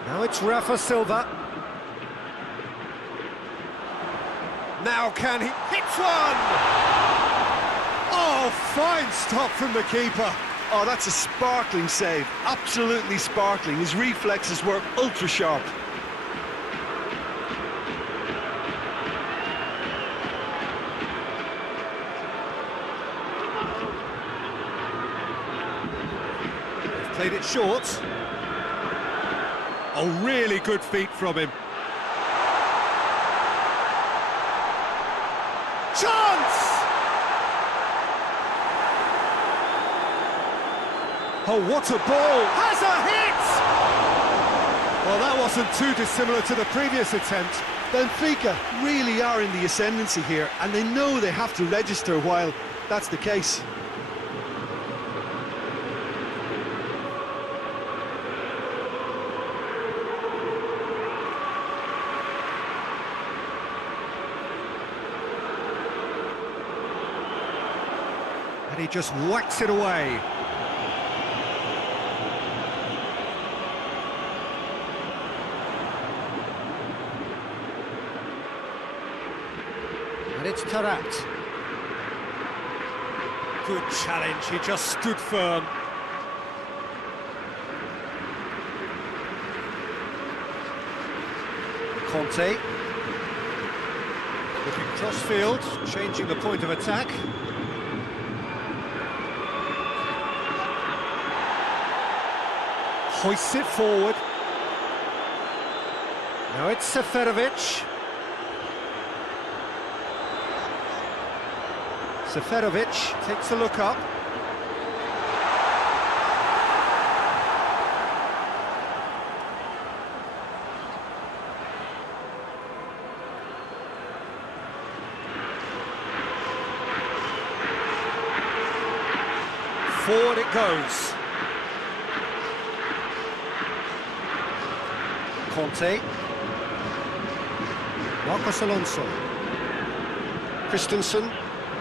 Now it's Rafa Silva. Now can he hit one? Oh, fine stop from the keeper. Oh, that's a sparkling save, absolutely sparkling. His reflexes were ultra sharp. They've played it short. Oh, really good feet from him. Chance! Oh, what a ball! Has a hit! Well, that wasn't too dissimilar to the previous attempt. Benfica really are in the ascendancy here, and they know they have to register while that's the case. just whacks it away. And it's Tarat. Good challenge, he just stood firm. Conte. Looking cross-field, changing the point of attack. Hoists it forward. Now it's Seferovic. Seferovic takes a look up. Forward it goes. Conte. Marcos Alonso. Christensen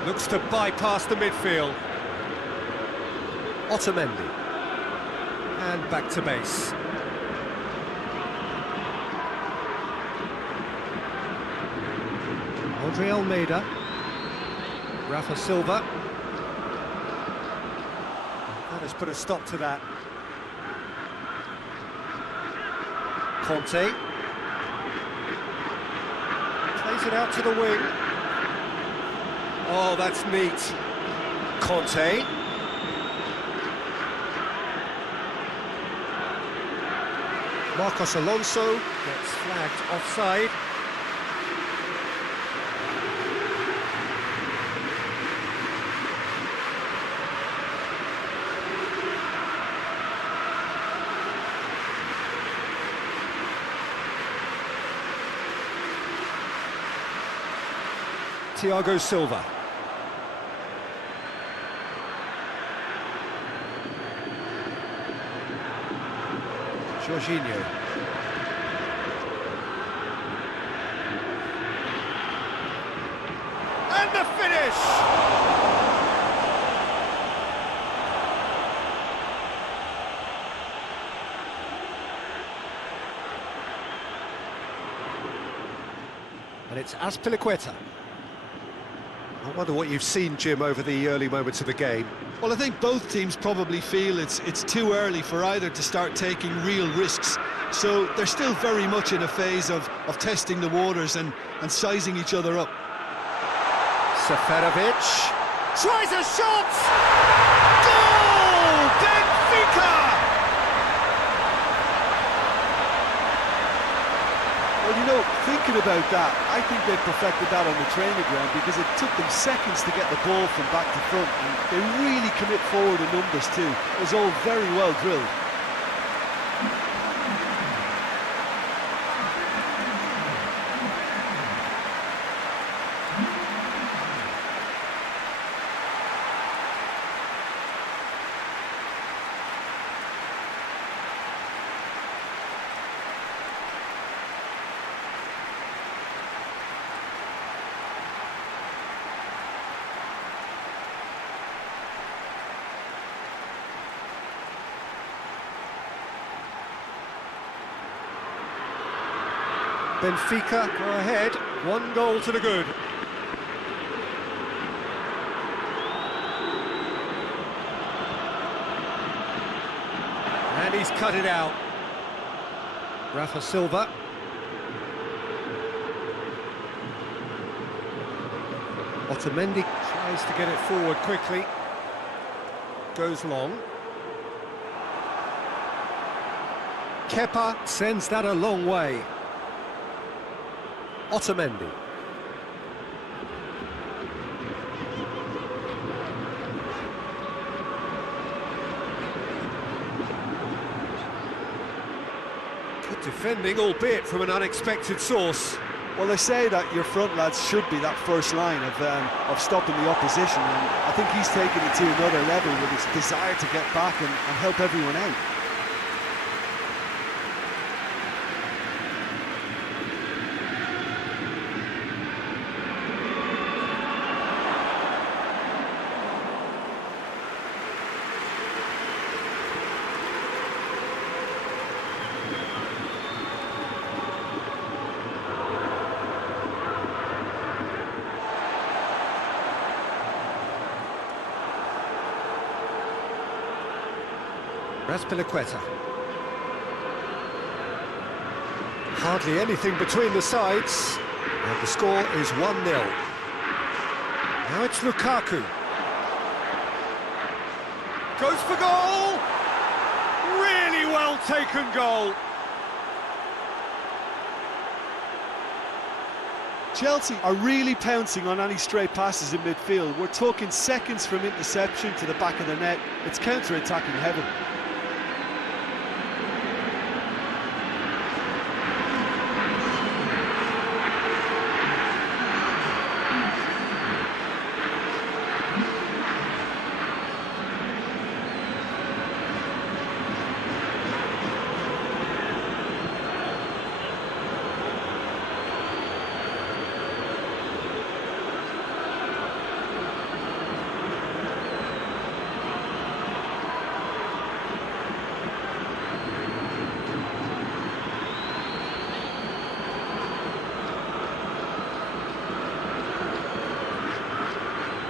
looks to bypass the midfield. Otamendi. And back to base. Andre Almeida. Rafa Silva. That has put a stop to that. Conte. Plays it out to the wing. Oh, that's neat. Conte. Marcos Alonso gets flagged offside. Thiago Silva. Jorginho. And the finish! And it's Azpilicueta. I wonder what you've seen, Jim, over the early moments of the game. Well, I think both teams probably feel it's too early for either to start taking real risks. So they're still very much in a phase of testing the waters and sizing each other up. Seferovic tries a shot! Goal! Benfica! Well, you know, thinking about that, I think they perfected that on the training ground because it took them seconds to get the ball from back to front, and they really commit forward in numbers too. It was all very well drilled. Benfica go ahead, 1 goal to the good. And he's cut it out. Rafa Silva. Otamendi tries to get it forward quickly. Goes long. Kepa sends that a long way. Otamendi. Good defending, albeit from an unexpected source. Well, they say that your front lads should be that first line of stopping the opposition, and I think he's taken it to another level with his desire to get back and help everyone out. Azpilicueta. Hardly anything between the sides, and the score is 1-0. Now it's Lukaku. Goes for goal! Really well taken goal. Chelsea are really pouncing on any stray passes in midfield. We're talking seconds from interception to the back of the net. It's counter-attacking heaven.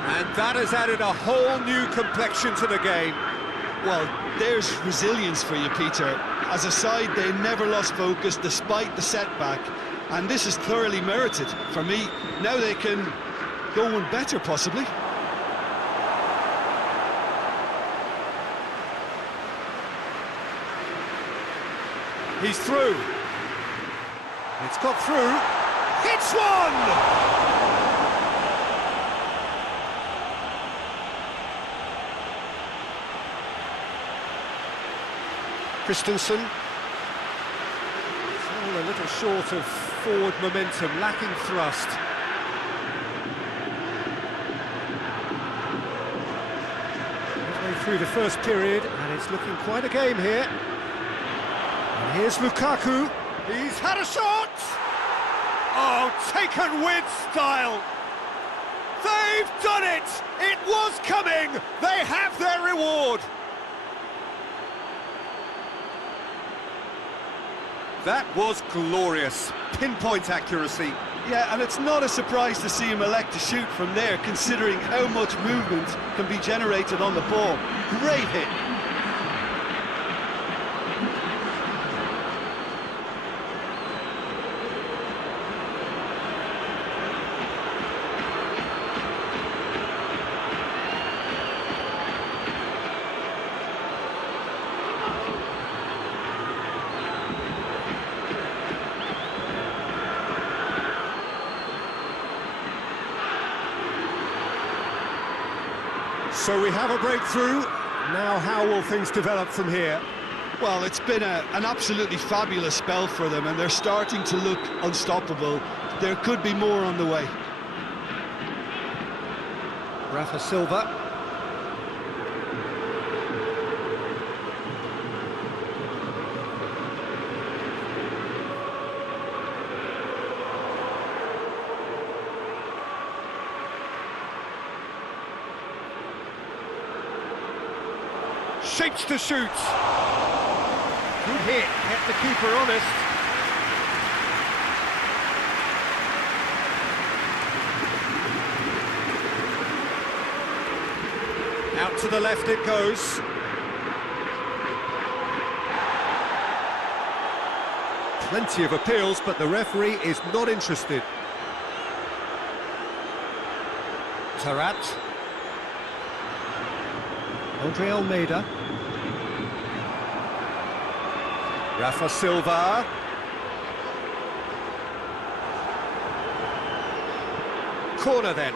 And that has added a whole new complexion to the game. Well, there's resilience for you, Peter. As a side, they never lost focus despite the setback, and this is thoroughly merited. For me, now they can go one better, possibly. He's through. It's got through. Hits one! Christensen. All a little short of forward momentum, lacking thrust. Midway through the first period, and it's looking quite a game here. And here's Lukaku. He's had a shot! Oh, taken with style! They've done it! It was coming! They have their reward! That was glorious. Pinpoint accuracy. Yeah, and it's not a surprise to see him elect to shoot from there, considering how much movement can be generated on the ball. Great hit. So we have a breakthrough. Now how will things develop from here? Well, it's been an absolutely fabulous spell for them, and they're starting to look unstoppable. There could be more on the way. Rafa Silva. Shapes to shoot. Good hit, kept the keeper honest. Out to the left it goes. Plenty of appeals, but the referee is not interested. Tarat. Andre Almeida. Rafa Silva. Corner then.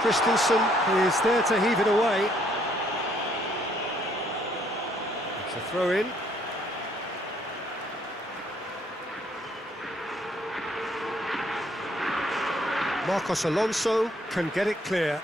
Christensen is there to heave it away. It's a throw-in. Marcos Alonso can get it clear.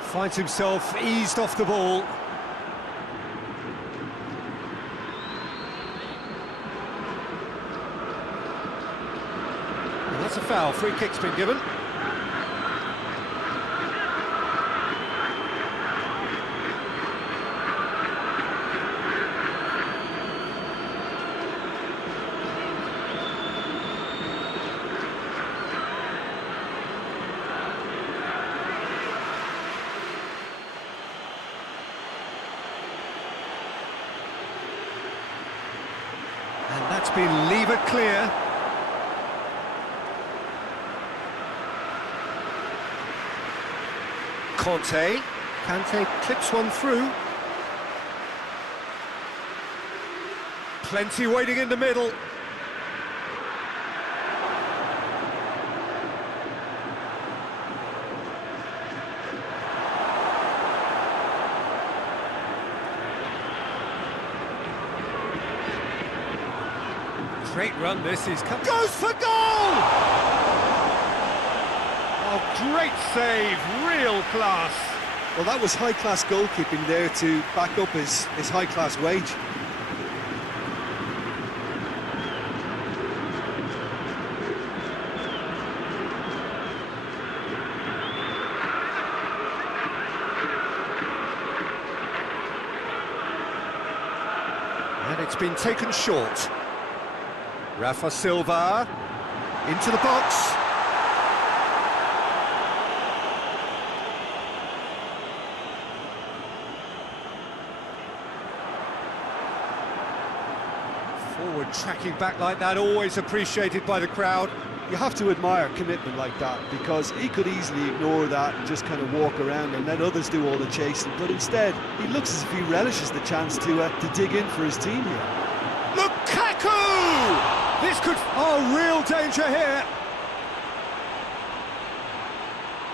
Finds himself eased off the ball. foul, free kick's been given. And that's been levered clear. Kante clips one through. Plenty waiting in the middle. Great run this is. Goes for goal! Oh, great save, real class. Well, that was high-class goalkeeping there to back up his high-class wage. And it's been taken short. Rafa Silva into the box. Forward tracking back like that, always appreciated by the crowd. You have to admire commitment like that, because he could easily ignore that and just kind of walk around and let others do all the chasing, but instead he looks as if he relishes the chance to dig in for his team here. Lukaku! This could... Oh, real danger here.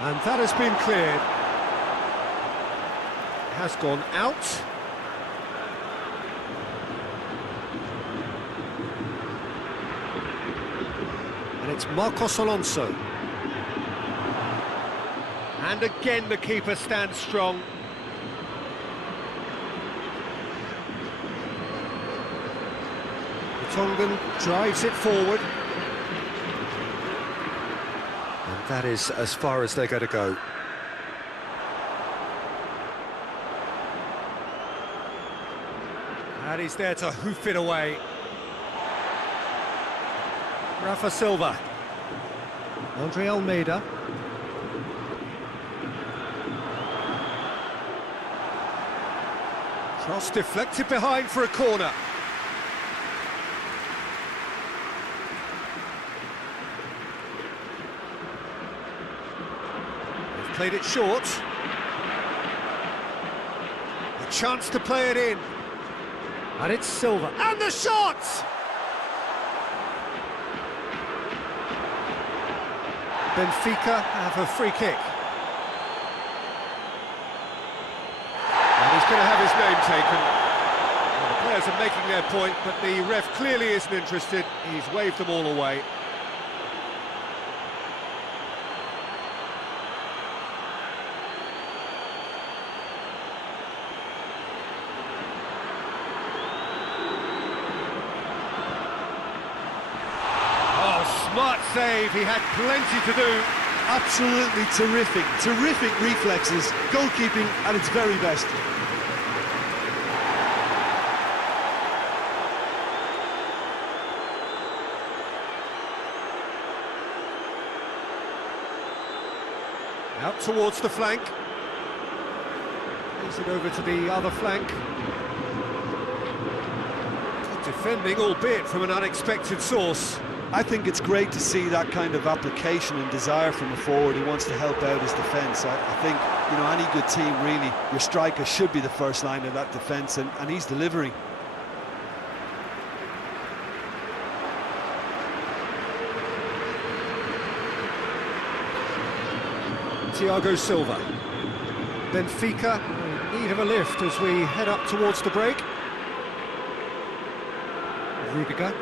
And that has been cleared. Has gone out. And it's Marcos Alonso. And again the keeper stands strong. Tongan drives it forward. And that is as far as they're going to go. And he's there to hoof it away. Rafa Silva. Andre Almeida. Cross deflected behind for a corner. They've played it short. A chance to play it in. And it's Silva. And the shot! Benfica have a free kick. And he's going to have his name taken. Well, the players are making their point, but the ref clearly isn't interested. He's waved them all away. Smart save, he had plenty to do. Absolutely terrific reflexes, goalkeeping at its very best. Out towards the flank. Plays it over to the other flank. Good defending, albeit from an unexpected source. I think it's great to see that kind of application and desire from a forward who wants to help out his defence. I think, you know, any good team, really, your striker should be the first line of that defence, and he's delivering. Thiago Silva. Benfica in need of a lift as we head up towards the break. Rudiger.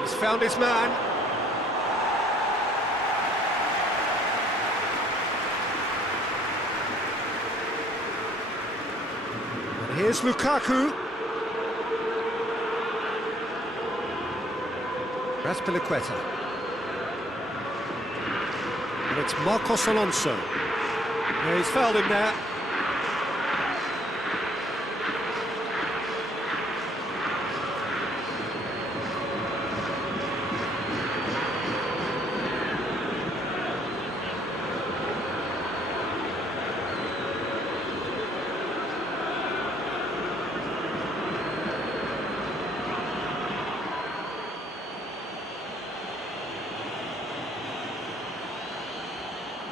He's found his man. And here's Lukaku. That's Piliqueta. And it's Marcos Alonso. Yeah, he's fouled him there.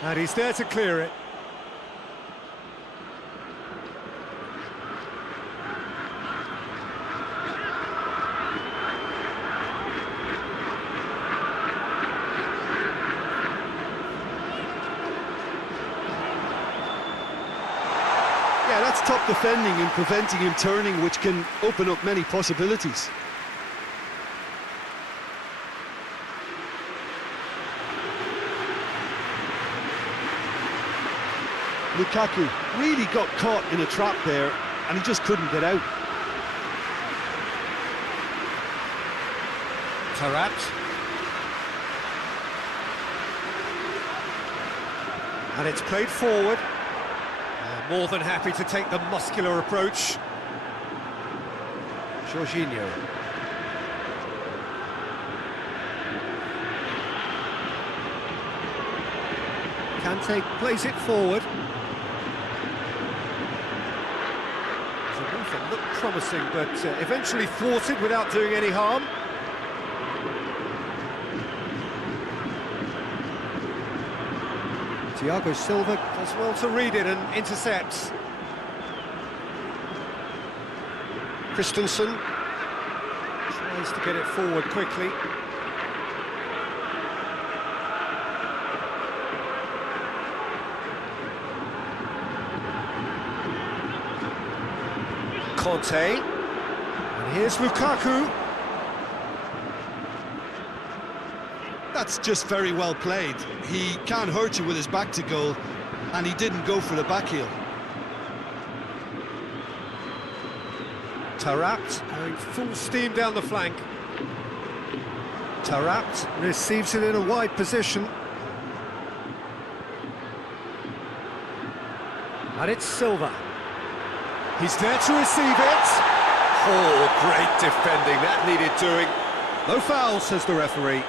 And he's there to clear it. Yeah, that's top defending and preventing him turning, which can open up many possibilities. Lukaku really got caught in a trap there, and he just couldn't get out. Tarat. And it's played forward. More than happy to take the muscular approach. Jorginho. Kante plays it forward. It's a move that looked promising, but eventually thwarted without doing any harm. Thiago Silva does well to read it and intercepts. Christensen tries to get it forward quickly. Conte, and here's Lukaku. That's just very well played. He can't hurt you with his back to goal, and he didn't go for the back heel. Tarat going full steam down the flank. Tarat receives it in a wide position. And it's Silva. He's there to receive it. Oh, great defending, that needed doing. No foul, says the referee.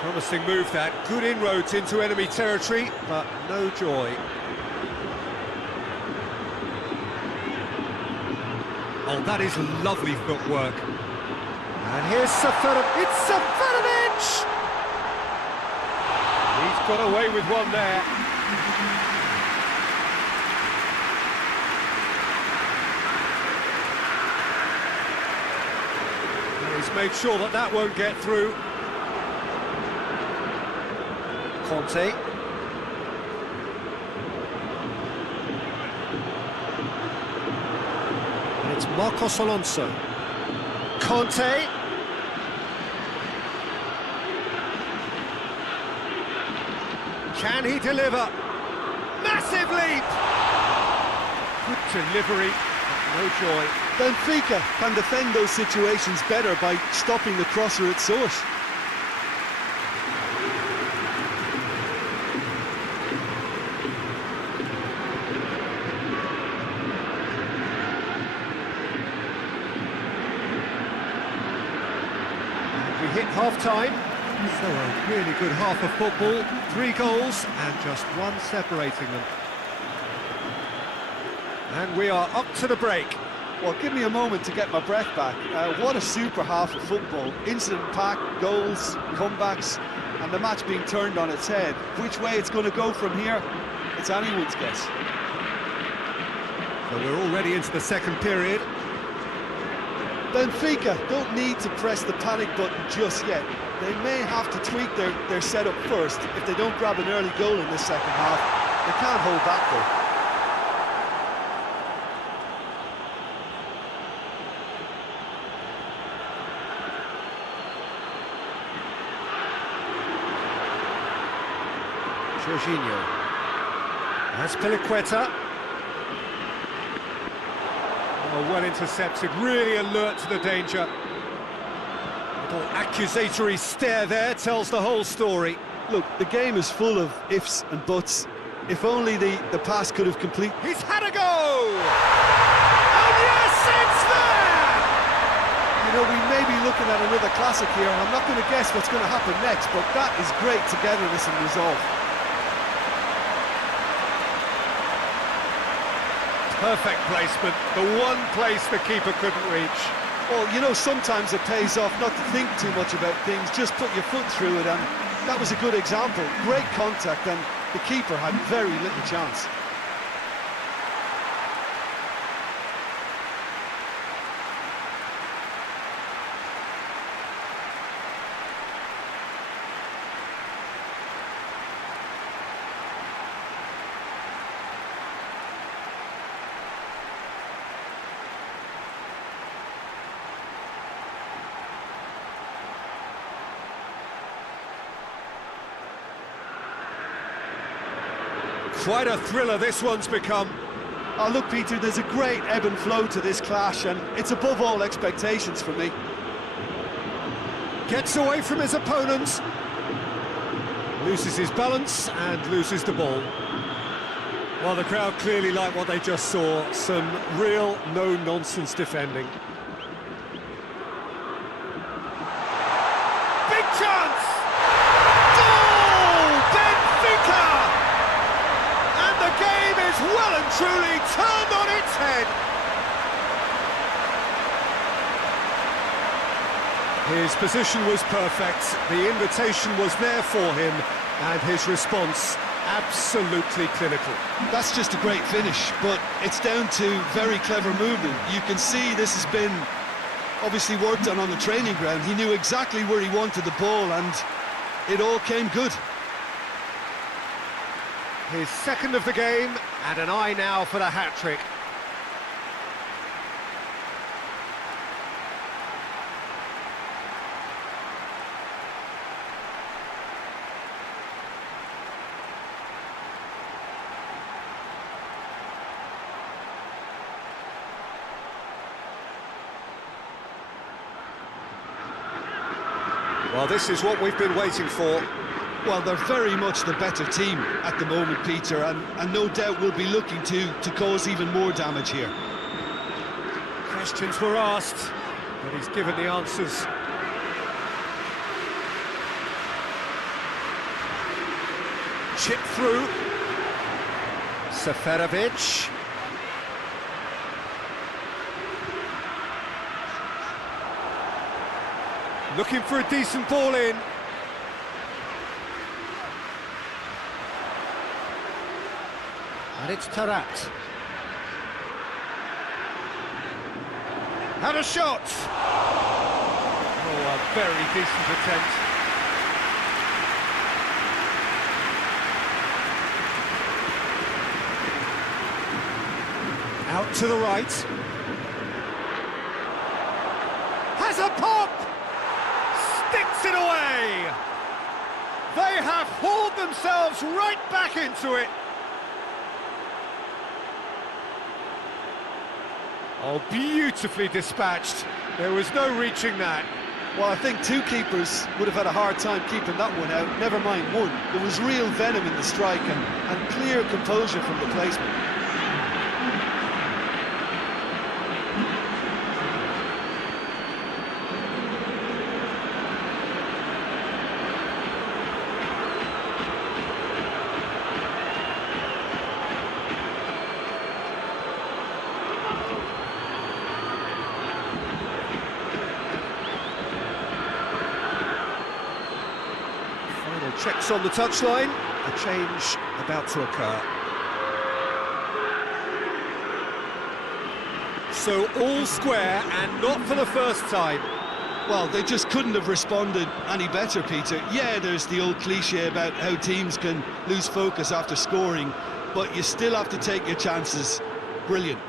Promising move that, good inroads into enemy territory, but no joy. Oh, that is lovely footwork. And here's Seferovic. It's Seferovic! He's got away with one there. And he's made sure that that won't get through. Conte. And it's Marcos Alonso. Conte. Can he deliver? Massive leap! Good delivery, but no joy. Benfica can defend those situations better by stopping the crosser at source. We hit half-time, so a really good half of football, 3 goals and just one separating them. And we are up to the break. Well, give me a moment to get my breath back. What a super half of football. Incident-packed, goals, comebacks, and the match being turned on its head. Which way it's going to go from here, it's anyone's guess. So we're already into the second period. Benfica don't need to press the panic button just yet. They may have to tweak their setup first if they don't grab an early goal in this second half. They can't hold back though. Jorginho. That's Piliqueta. Oh, well intercepted, really alert to the danger. little accusatory stare there tells the whole story. Look, the game is full of ifs and buts. If only the pass could have complete. He's had a go! And yes, it's there! You know, we may be looking at another classic here, and I'm not going to guess what's going to happen next, but that is great togetherness and resolve. Perfect placement, the one place the keeper couldn't reach. Well, you know, sometimes it pays off not to think too much about things, just put your foot through it, and that was a good example. Great contact, and the keeper had very little chance. Quite a thriller this one's become. Oh, look, Peter, there's a great ebb and flow to this clash, and it's above all expectations for me. Gets away from his opponents. Loses his balance and loses the ball. Well, the crowd clearly like what they just saw. Some real no-nonsense defending. Big chance! Goal! Benfica! The game is well and truly turned on its head. His position was perfect, the invitation was there for him, and his response absolutely clinical. That's just a great finish, but it's down to very clever movement. You can see this has been obviously worked on the training ground. He knew exactly where he wanted the ball, and it all came good. His second of the game, and an eye now for the hat-trick. Well, this is what we've been waiting for. Well, they're very much the better team at the moment, Peter, and no doubt will be looking to cause even more damage here. Questions were asked, but he's given the answers. Chip through. Seferovic. Looking for a decent ball in. And it's Tarat. Had a shot! Oh, a very decent attempt. Out to the right. Has a pop! Sticks it away! They have hauled themselves right back into it. Oh, beautifully dispatched. There was no reaching that. Well, I think two keepers would have had a hard time keeping that one out, never mind one. There was real venom in the strike and clear composure from the placement. Checks on the touchline, a change about to occur. So all square, and not for the first time. Well, they just couldn't have responded any better, Peter. Yeah, there's the old cliche about how teams can lose focus after scoring, but you still have to take your chances. Brilliant.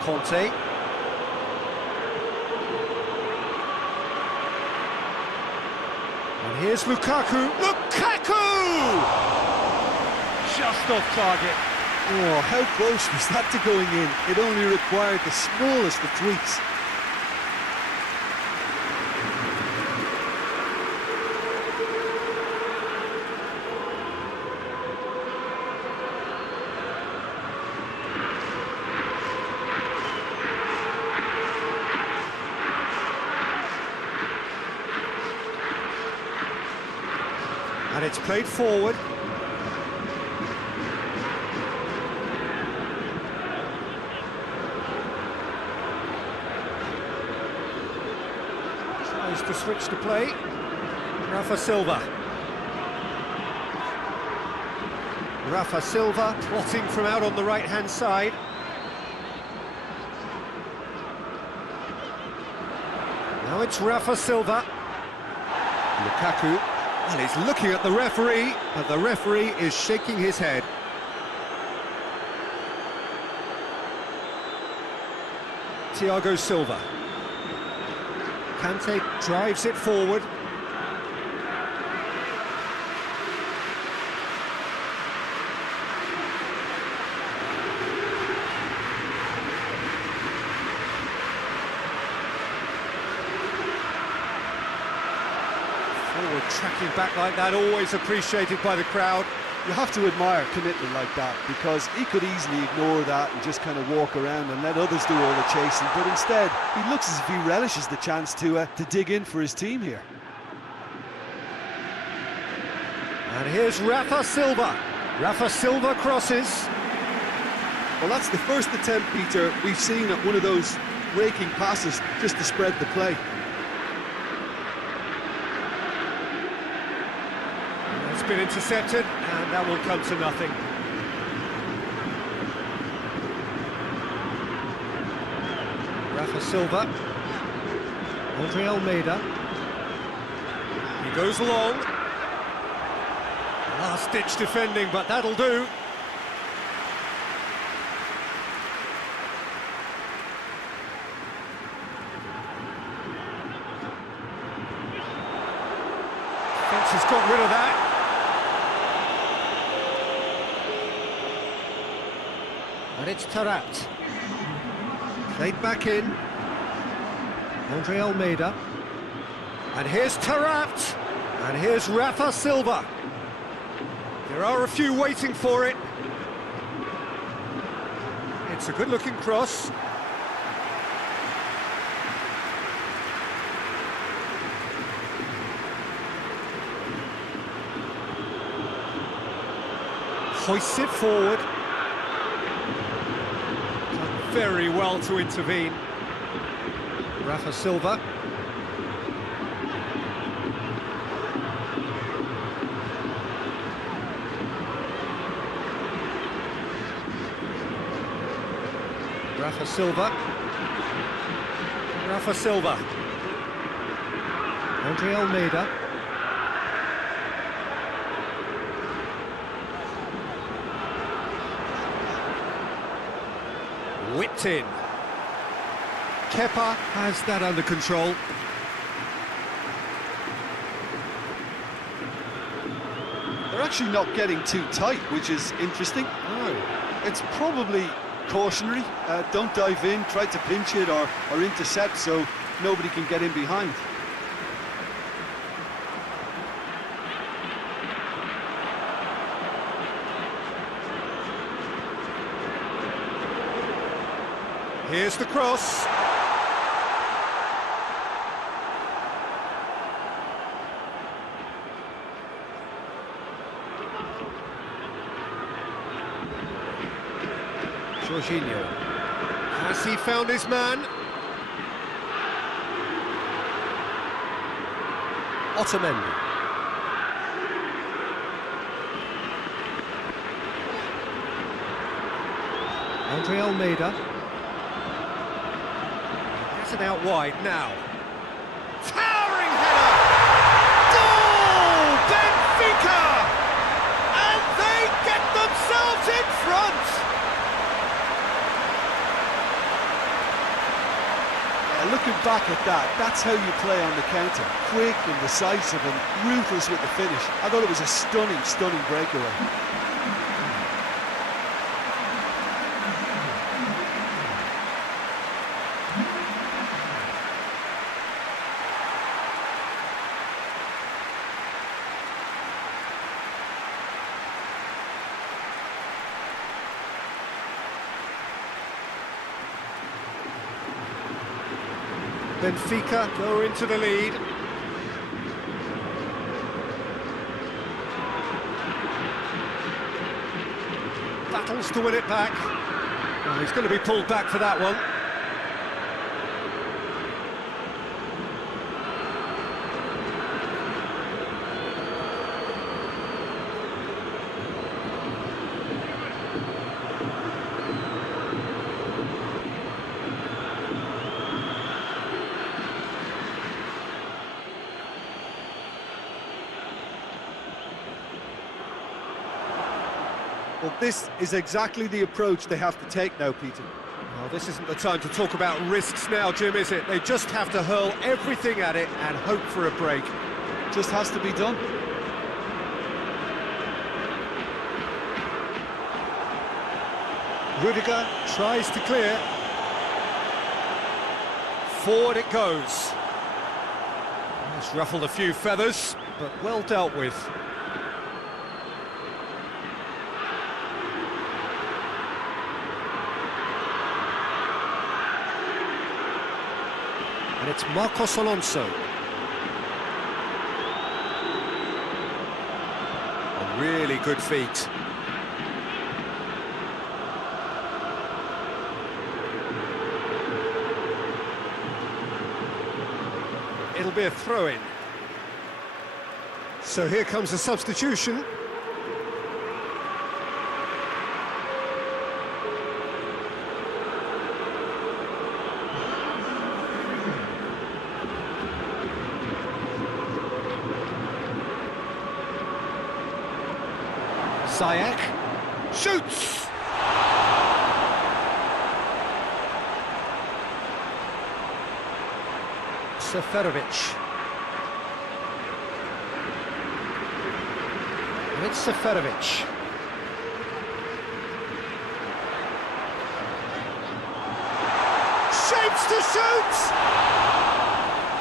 Conte. And here's Lukaku. Lukaku! Just off target. Oh, how close was that to going in? It only required the smallest of tweaks. And it's played forward. Tries to switch the play. Rafa Silva. Rafa Silva plotting from out on the right-hand side. Now it's Rafa Silva. Lukaku. And he's looking at the referee, but the referee is shaking his head. Thiago Silva. Kante drives it forward. Tracking back like that, always appreciated by the crowd. You have to admire commitment like that, because he could easily ignore that and just kind of walk around and let others do all the chasing, but instead he looks as if he relishes the chance to dig in for his team here. And here's Rafa Silva. Rafa Silva crosses. Well, that's the first attempt, Peter, we've seen at one of those raking passes just to spread the play. Been intercepted, and that will come to nothing. Rafa Silva. Andre Almeida. He goes long. Last-ditch defending, but that'll do. Defence has got rid of that. And it's Tarat. Played back in. Andre Almeida. And here's Tarat. And here's Rafa Silva. There are a few waiting for it. It's a good-looking cross. Hoists it forward. Very well to intervene. Rafa Silva. Rafa Silva. Rafa Silva. Andre Almeida. Whipped in. Kepa has that under control. They're actually not getting too tight, which is interesting. Oh. It's probably cautionary. Don't dive in, try to pinch it or intercept so nobody can get in behind. Here's the cross. Jorginho. Has he found his man? Otamendi. Andre Almeida. Has it out wide now. Towering header! Goal! Benfica! And they get themselves in front! Looking back at that, that's how you play on the counter. Quick and decisive and ruthless with the finish. I thought it was a stunning, stunning breakaway. Benfica go into the lead. Battles to win it back. Oh, he's going to be pulled back for that one. Well, this is exactly the approach they have to take now, Peter. Well, this isn't the time to talk about risks now, Jim, is it? They just have to hurl everything at it and hope for a break. Just has to be done. Rudiger tries to clear. Forward it goes. It's ruffled a few feathers, but well dealt with. And it's Marcos Alonso. A really good feat. It'll be a throw-in. So here comes a substitution. Ziyech shoots! Seferovic. And it's Seferovic. Shapes to shoot!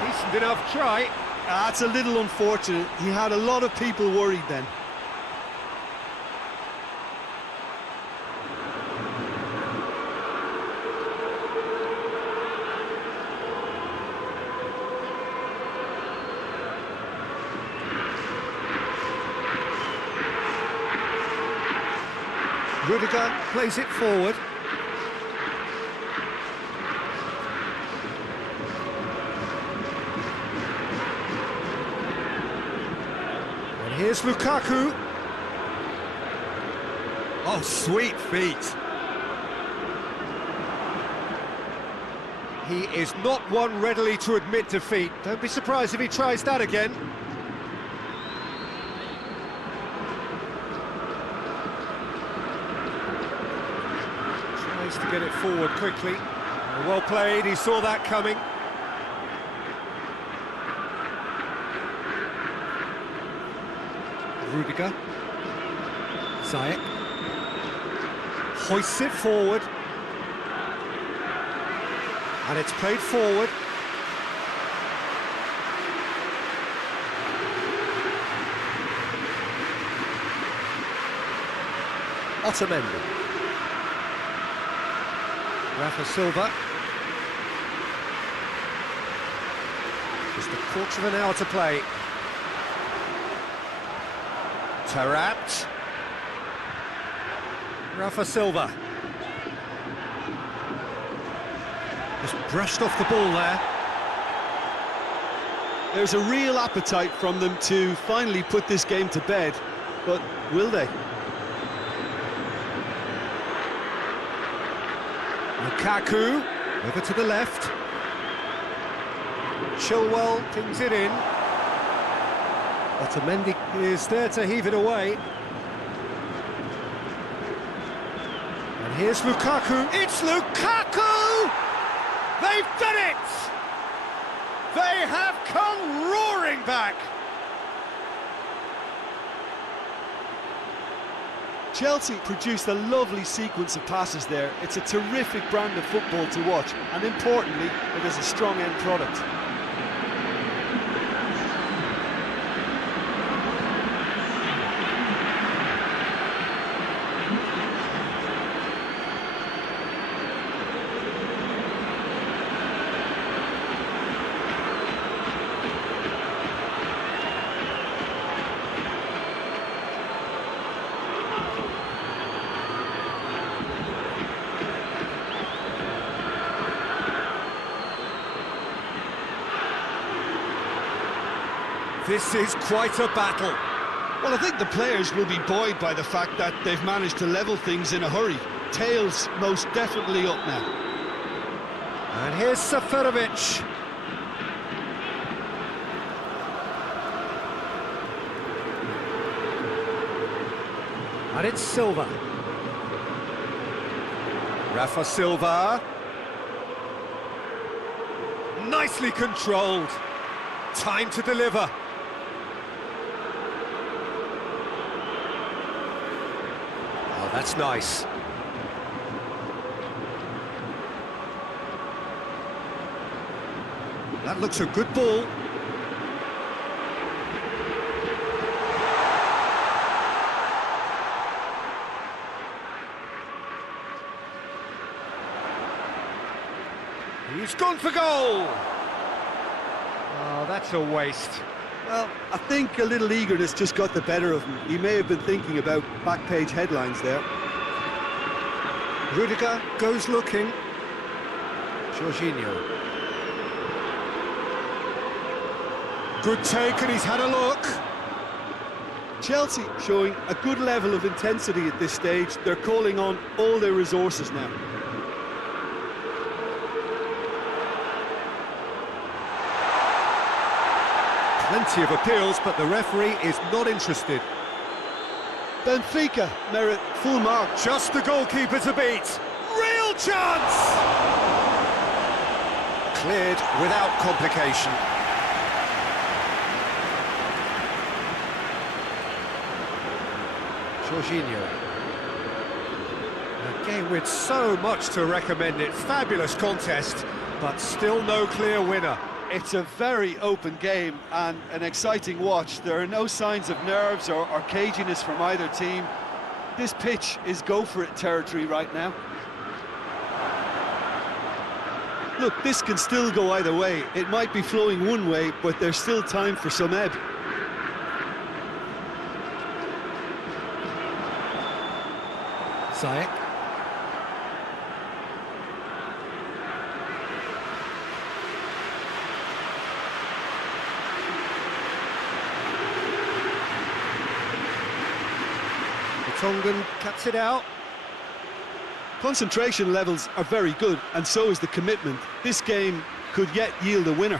Decent enough try. That's a little unfortunate. He had a lot of people worried then. Rudiger plays it forward. And here's Lukaku. Oh, sweet feet. He is not one readily to admit defeat. Don't be surprised if he tries that again. To get it forward quickly. Well played, he saw that coming. Rudiger. Ziyech. Hoists it forward. And it's played forward. Otamendi. Rafa Silva. Just a quarter of an hour to play. Taarabt. Rafa Silva. Just brushed off the ball there. There's a real appetite from them to finally put this game to bed, but will they? Lukaku, over to the left. Chilwell pings it in. Otamendi is there to heave it away. And here's Lukaku. It's Lukaku! They've done it! They have come roaring back! Chelsea produced a lovely sequence of passes there. It's a terrific brand of football to watch, and importantly, it is a strong end product. This is quite a battle. Well, I think the players will be buoyed by the fact that they've managed to level things in a hurry. Tails most definitely up now. And here's Seferovic. And it's Silva. Rafa Silva. Nicely controlled. Time to deliver. Oh, that's nice. That looks a good ball. He's gone for goal! Oh, that's a waste. Well, I think a little eagerness just got the better of him. He may have been thinking about back-page headlines there. Rudiger goes looking. Jorginho. Good take, and he's had a look. Chelsea showing a good level of intensity at this stage. They're calling on all their resources now. Plenty of appeals, but the referee is not interested. Benfica merit full mark. Just the goalkeeper to beat. Real chance! Cleared without complication. Jorginho. A game with so much to recommend it. Fabulous contest, but still no clear winner. It's a very open game and an exciting watch. There are no signs of nerves or caginess from either team. This pitch is go-for-it territory right now. Look, this can still go either way. It might be flowing one way, but there's still time for some ebb. Ziyech. Tongan cuts it out. Concentration levels are very good, and so is the commitment. This game could yet yield a winner.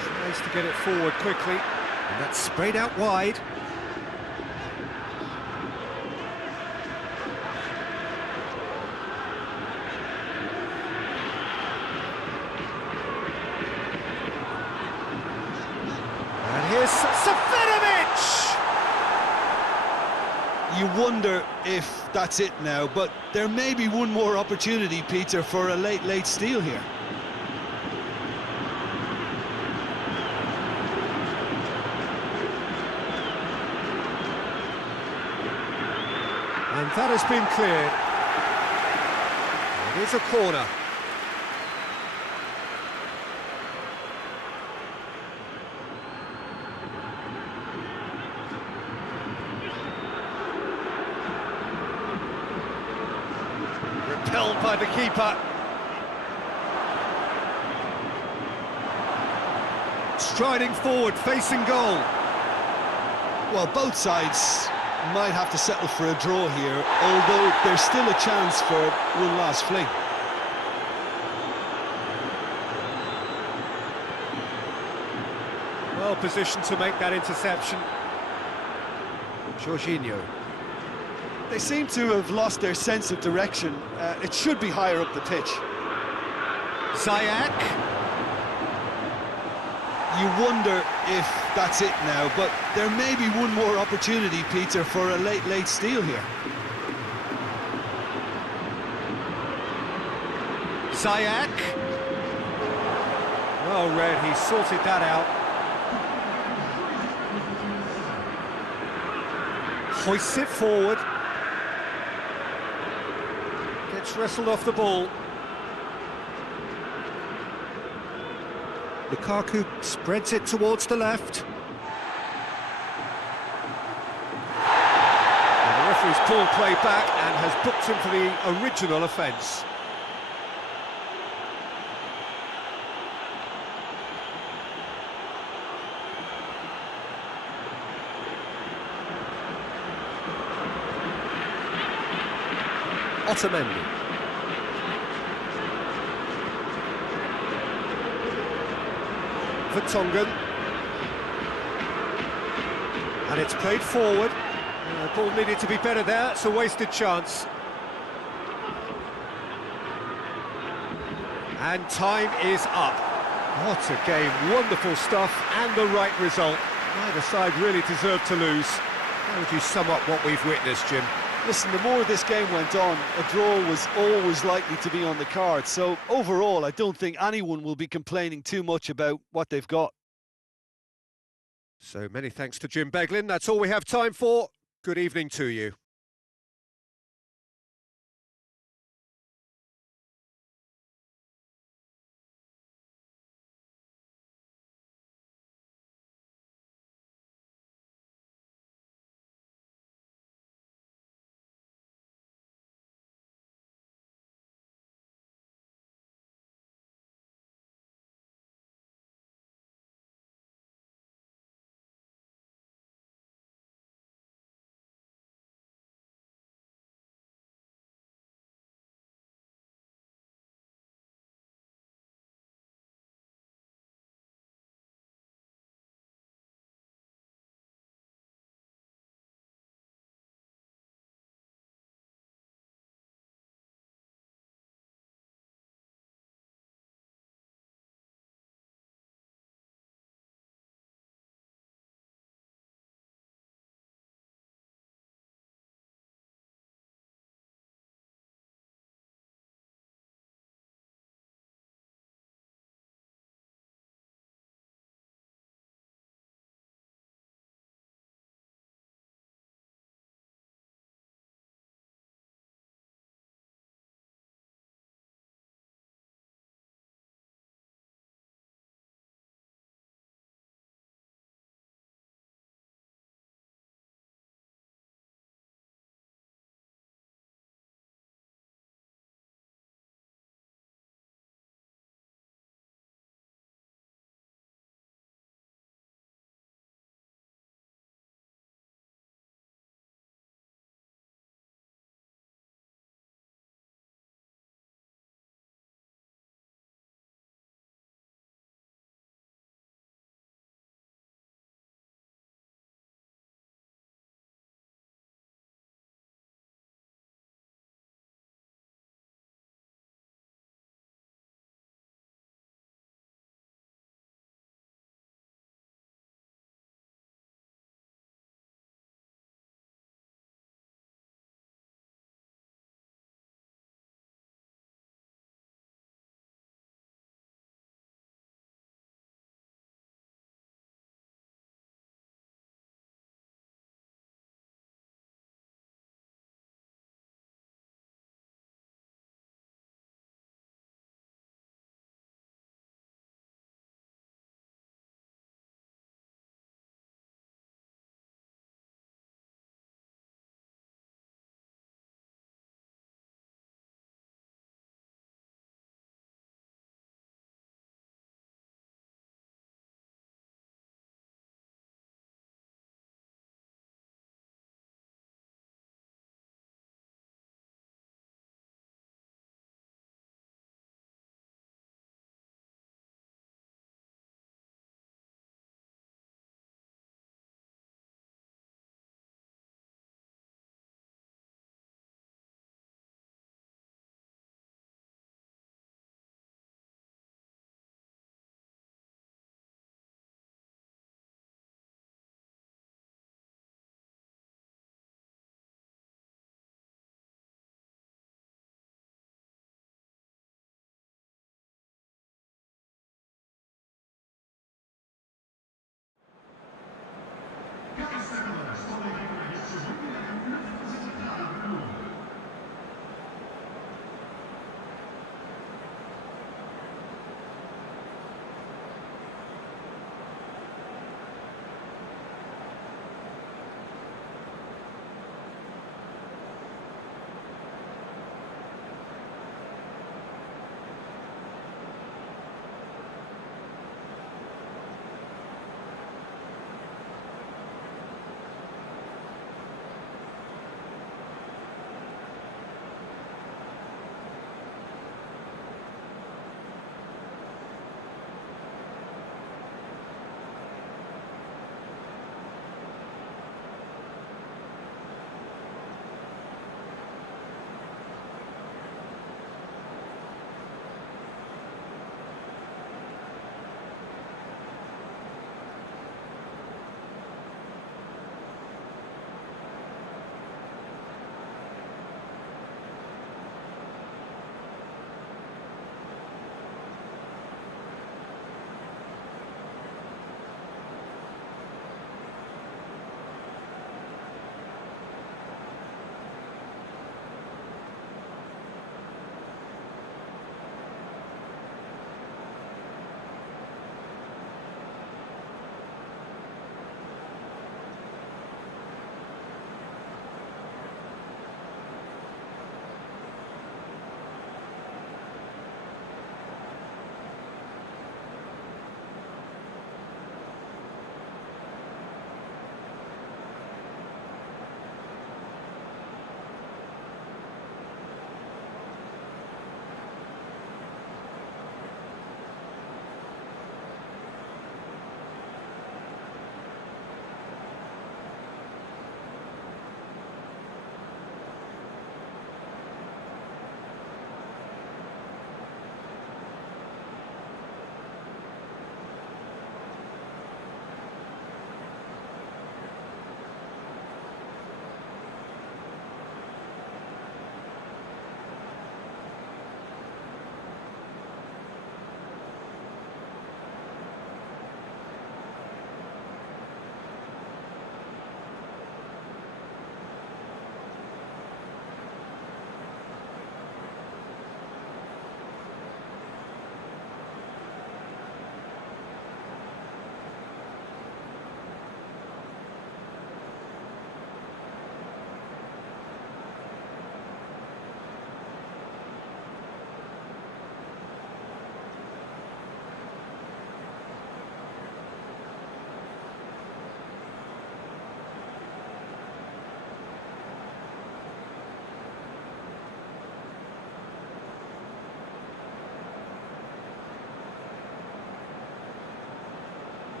Tries to get it forward quickly, and that's sprayed out wide. Here's Seferovic! You wonder if that's it now, but there may be one more opportunity, Peter, for a late steal here. And that has been cleared. It is a corner. Repelled by the keeper. Striding forward, facing goal. Well, both sides might have to settle for a draw here, although there's still a chance for one last fling. Well positioned to make that interception. Jorginho. They seem to have lost their sense of direction. It should be higher up the pitch. Ziyech. You wonder if that's it now, but there may be one more opportunity, Peter, for a late steal here. Ziyech. Well read, he sorted that out. Hoists it forward. Gets wrestled off the ball. Lukaku spreads it towards the left. And the referee's pulled play back and has booked him for the original offence. Otamendi. Vertonghen. And it's played forward. The ball needed to be better there, it's a wasted chance. And time is up. What a game, wonderful stuff, and the right result. Neither side really deserved to lose. How would you sum up what we've witnessed, Jim? Listen, the more this game went on, a draw was always likely to be on the card. So overall, I don't think anyone will be complaining too much about what they've got. So many thanks to Jim Beglin. That's all we have time for. Good evening to you.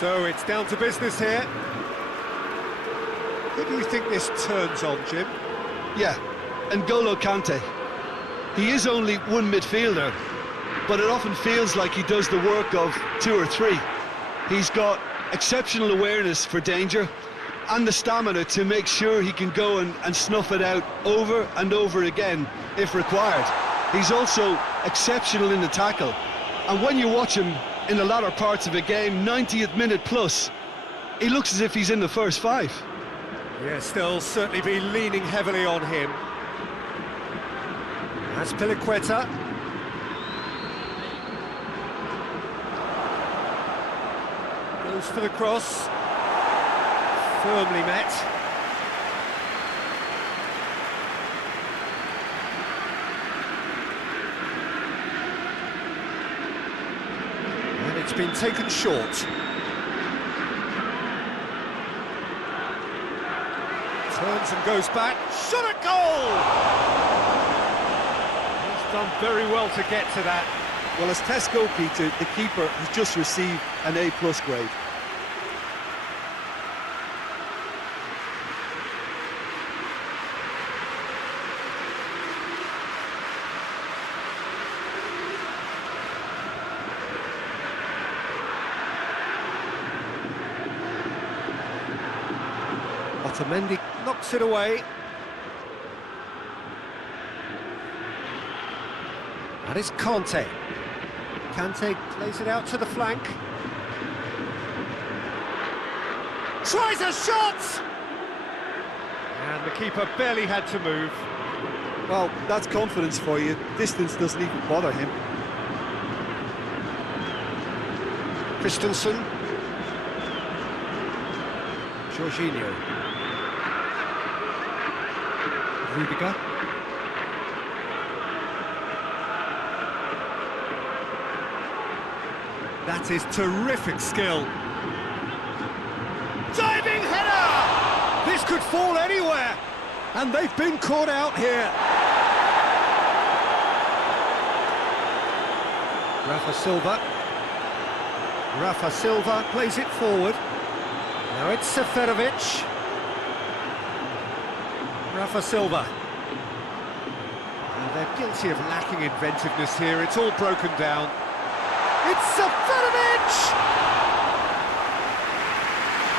So it's down to business here. Who do you think this turns on, Jim? Yeah, N'Golo Kante. He is only one midfielder, but it often feels like he does the work of two or three. He's got exceptional awareness for danger and the stamina to make sure he can go and snuff it out over and over again if required. He's also exceptional in the tackle, and when you watch him in the latter parts of a game, 90th minute plus, he looks as if he's in the first five. Yes, they'll certainly be leaning heavily on him. That's Piliqueta. Goes for the cross. Firmly met. And it's been taken short. Turns and goes back. Shot at goal! He's done very well to get to that. Well, as test goalkeeper, the keeper has just received an A+ grade. Otamendi knocks it away. That is Kante. Kante plays it out to the flank. Tries a shot! And the keeper barely had to move. Well, that's confidence for you. Distance doesn't even bother him. Christensen. Jorginho. Rudiger. That is terrific skill. Diving header! This could fall anywhere, and they've been caught out here. Rafa Silva plays it forward. Now it's Seferovic. Rafa Silva. And they're guilty of lacking inventiveness here. It's all broken down. It's Seferovic!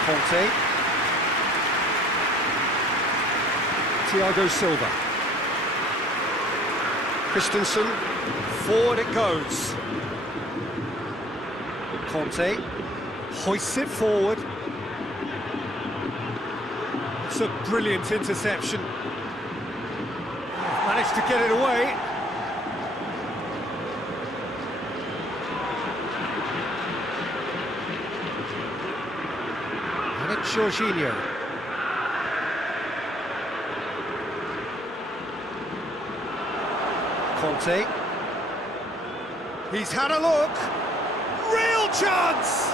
Conte. Thiago Silva. Christensen. Forward it goes. Conte. Hoists it forward. It's a brilliant interception. Managed to get it away. And it's Jorginho. Conte. He's had a look. Real chance!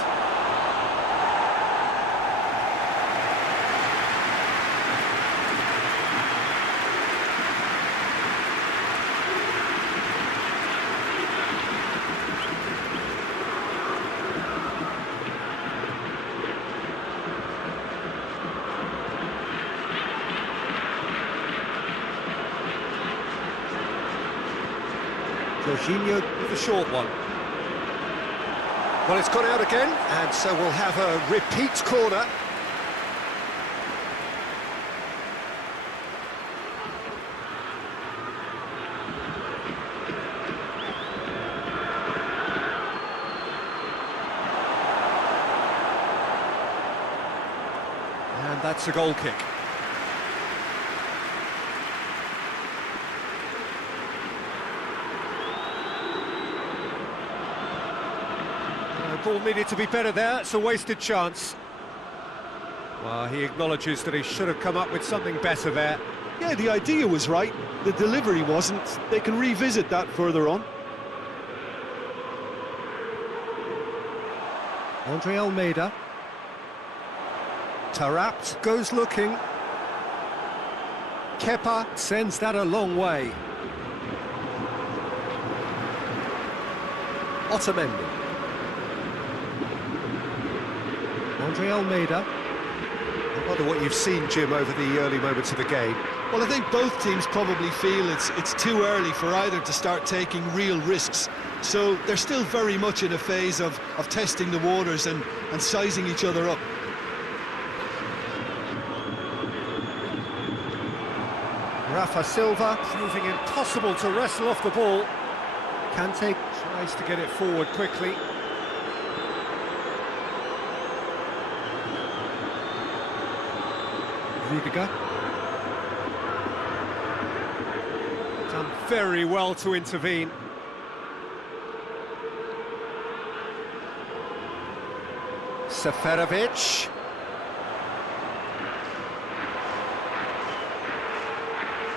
Jorginho with a short one. Well, it's gone out again, and so we'll have a repeat corner. And that's a goal kick. Ball needed to be better there, it's a wasted chance. Well, he acknowledges that he should have come up with something better there. Yeah, the idea was right, the delivery wasn't. They can revisit that further on. Andre Almeida. Tarapt goes looking. Kepa sends that a long way. Otamendi. Andre Almeida. I wonder what you've seen, Jim, over the early moments of the game. Well, I think both teams probably feel it's too early for either to start taking real risks. So they're still very much in a phase of testing the waters and sizing each other up. Rafa Silva proving impossible to wrestle off the ball. Kante tries to get it forward quickly. Rudiger. Done very well to intervene. Seferovic.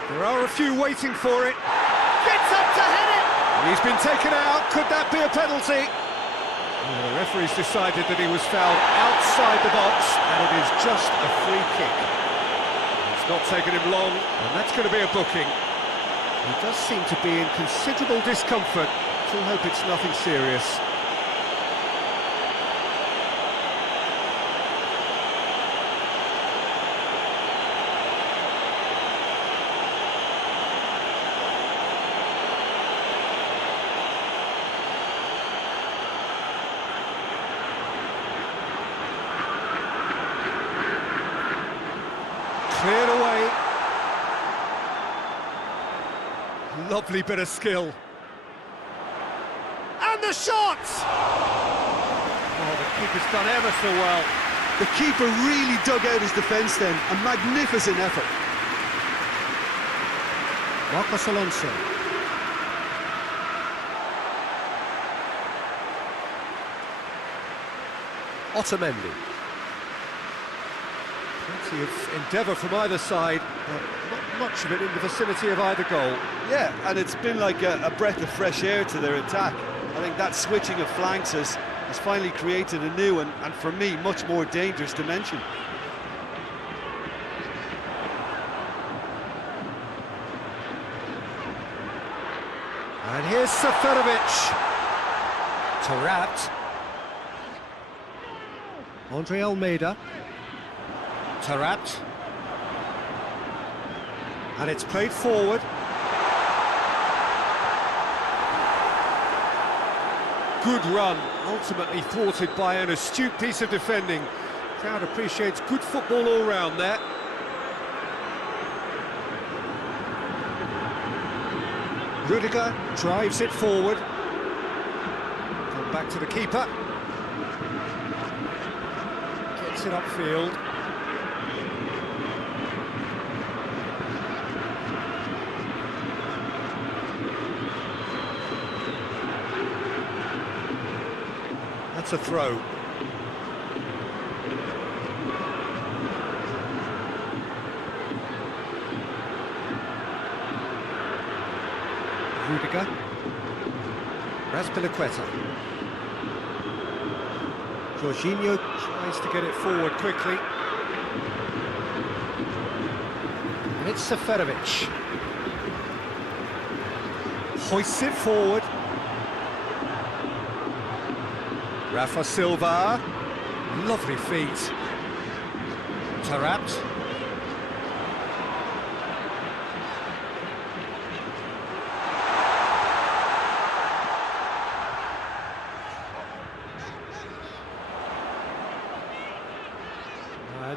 There are a few waiting for it. Gets up to head it! He's been taken out. Could that be a penalty? Well, the referee's decided that he was fouled outside the box, and it is just a free kick. It's not taken him long, and that's going to be a booking. He does seem to be in considerable discomfort. Still hope it's nothing serious. Cleared away. Lovely bit of skill. And the shot! Oh, the keeper's done ever so well. The keeper really dug out his defence then. A magnificent effort. Marcos Alonso. Otamendi. Plenty of endeavour from either side, but not much of it in the vicinity of either goal. Yeah, and it's been like a breath of fresh air to their attack. I think that switching of flanks has finally created a new and for me, much more dangerous dimension. And here's Seferovic. Taarabt. Andre Almeida. Taarabt. And it's played forward. Good run, ultimately thwarted by an astute piece of defending. Crowd appreciates good football all round there. Rudiger drives it forward. Come back to the keeper. Gets it upfield. That's a throw. Rudiger. Razpilicueta. Jorginho tries to get it forward quickly. And it's Seferovic. Hoists it forward. Rafa Silva. Lovely feet. Taarabt.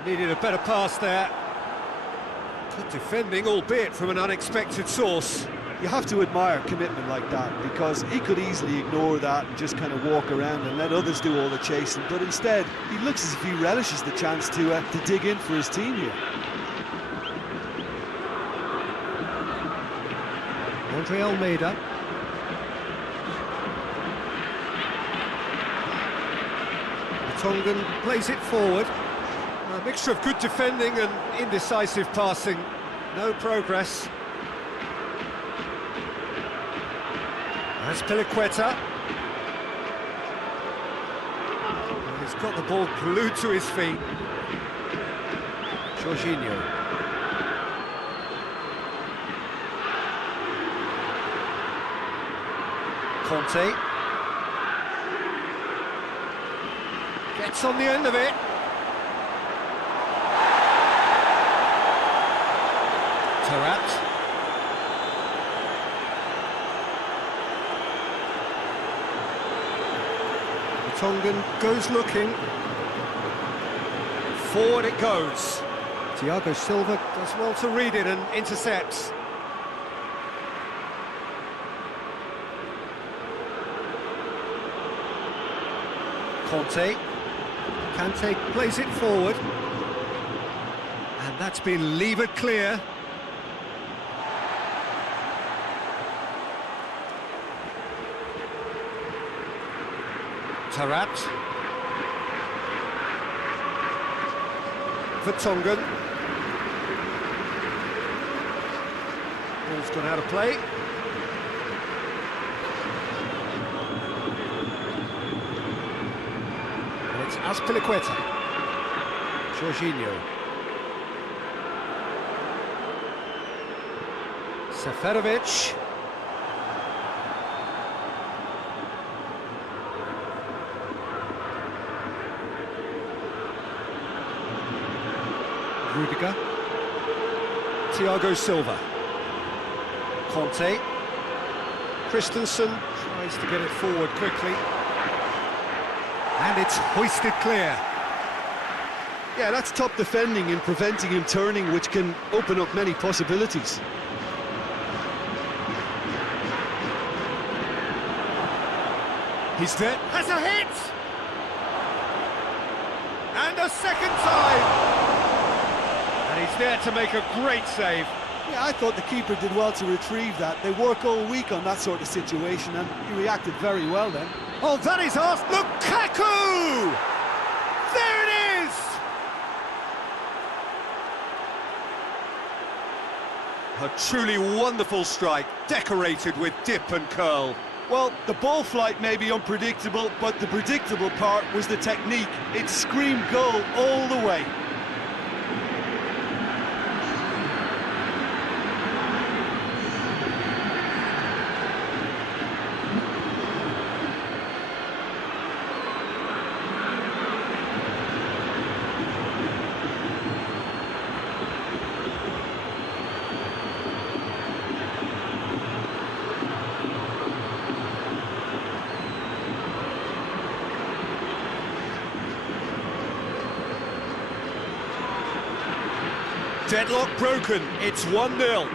Needed a better pass there. Good defending, albeit from an unexpected source. You have to admire commitment like that, because he could easily ignore that and just kind of walk around and let others do all the chasing, but instead he looks as if he relishes the chance to dig in for his team here. Andre Almeida. Tongan plays it forward. A mixture of good defending and indecisive passing. No progress. Razpilicueta. He's got the ball glued to his feet. Jorginho. Conte. Gets on the end of it. Taarabt. The Tongan goes looking. Forward it goes. Thiago Silva does well to read it and intercepts. Kante plays it forward. And that's been levered clear. Taarabt. For Tongan. Ball's gone out of play. And it's Azpilicueta. Jorginho. Seferovic. Rudiger. Thiago Silva. Conte. Christensen tries to get it forward quickly. And it's hoisted clear. Yeah, that's top defending and preventing him turning, which can open up many possibilities. He's there. Has a hit! And a second time! And he's there to make a great save. Yeah, I thought the keeper did well to retrieve that. They work all week on that sort of situation, and he reacted very well then. Oh, that is ours. Lukaku! There it is! A truly wonderful strike, decorated with dip and curl. Well, the ball flight may be unpredictable, but the predictable part was the technique. It screamed goal all the way. Deadlock broken, it's 1-0.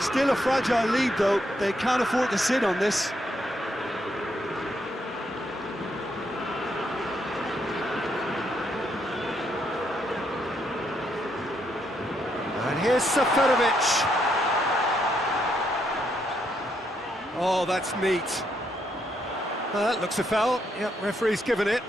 Still a fragile lead though, they can't afford to sit on this. And here's Seferovic. Oh, that's neat. That looks a foul. Yep, referee's given it.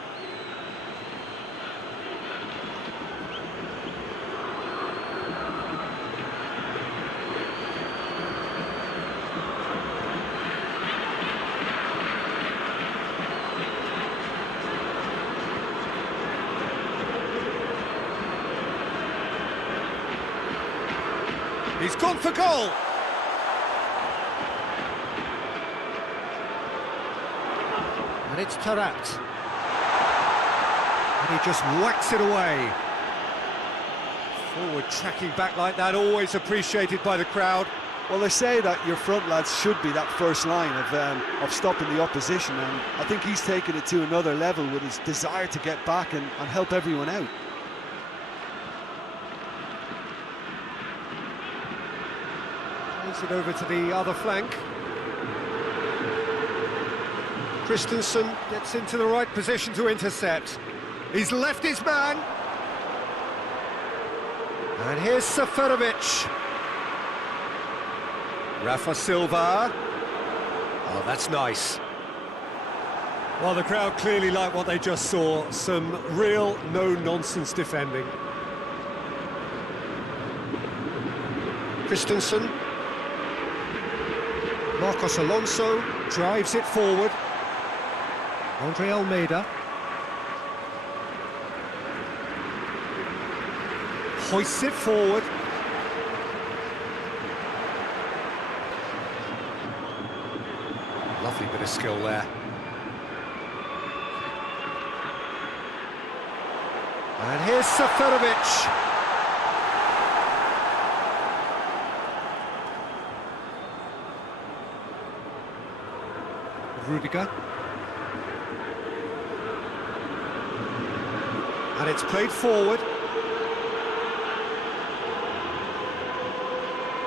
He's gone for goal. And it's Taarabt. And he just whacks it away. Forward tracking back like that, always appreciated by the crowd. Well, they say that your front lads should be that first line of stopping the opposition, and I think he's taken it to another level with his desire to get back and help everyone out. It over to the other flank. Christensen gets into the right position to intercept. He's left his man. And here's Seferovic. Rafa Silva. Oh, that's nice. Well, the crowd clearly like what they just saw. Some real no-nonsense defending. Christensen. Marcos Alonso drives it forward. Andre Almeida. Hoists it forward. Lovely bit of skill there. And here's Seferovic. Rudiger. And it's played forward.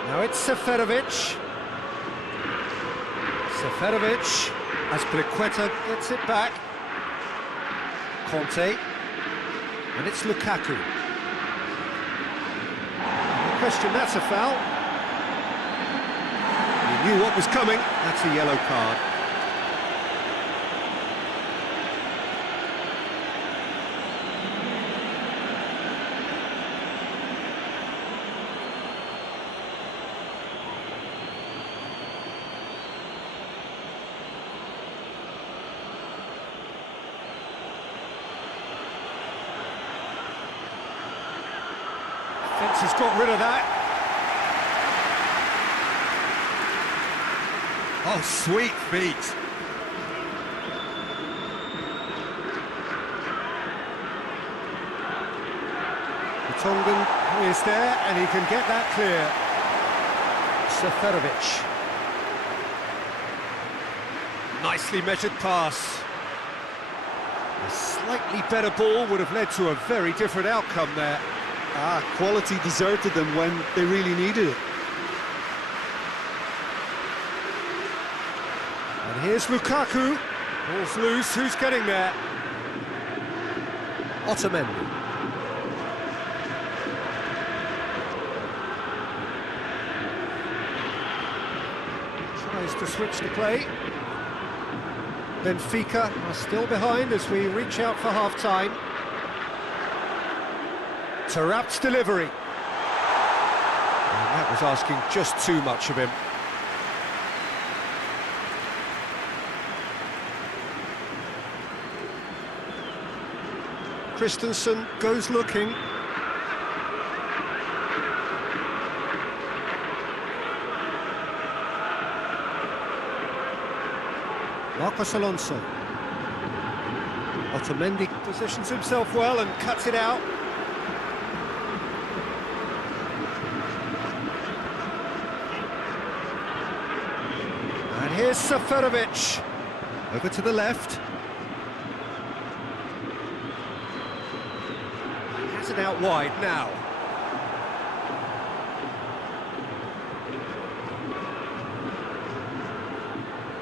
Now it's Seferovic. Seferovic, as Azpilicueta gets it back. Conte. And it's Lukaku. No question, that's a foul. He knew what was coming. That's a yellow card. He's got rid of that. Oh, sweet feet. The Tongan is there, and he can get that clear. Seferovic. Nicely measured pass. A slightly better ball would have led to a very different outcome there. Quality deserted them when they really needed it. And here's Lukaku. Ball's loose, who's getting there? Otamendi. Tries to switch the play. Benfica are still behind as we reach out for half-time. Tarapt's delivery. And that was asking just too much of him. Christensen goes looking. Marcos Alonso. Otamendi positions himself well and cuts it out. Here's Seferovic, over to the left. He has it out wide now.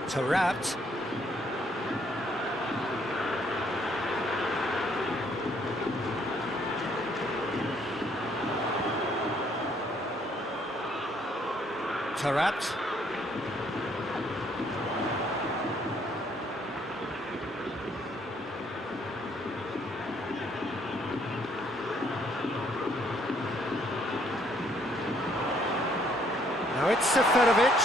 Tarapt. Tarapt. Now it's Seferovic.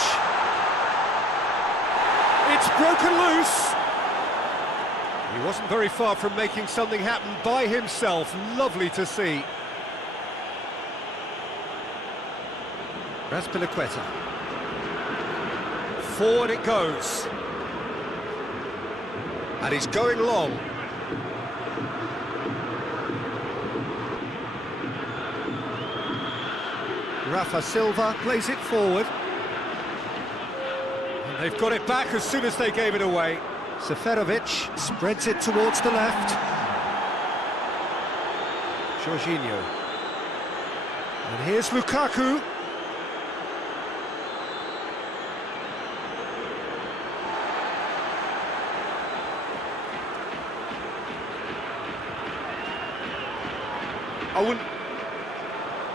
It's broken loose. He wasn't very far from making something happen by himself. Lovely to see. Azpilicueta. Forward it goes. And he's going long. Rafa Silva plays it forward. And they've got it back as soon as they gave it away. Seferovic spreads it towards the left. Jorginho. And here's Lukaku.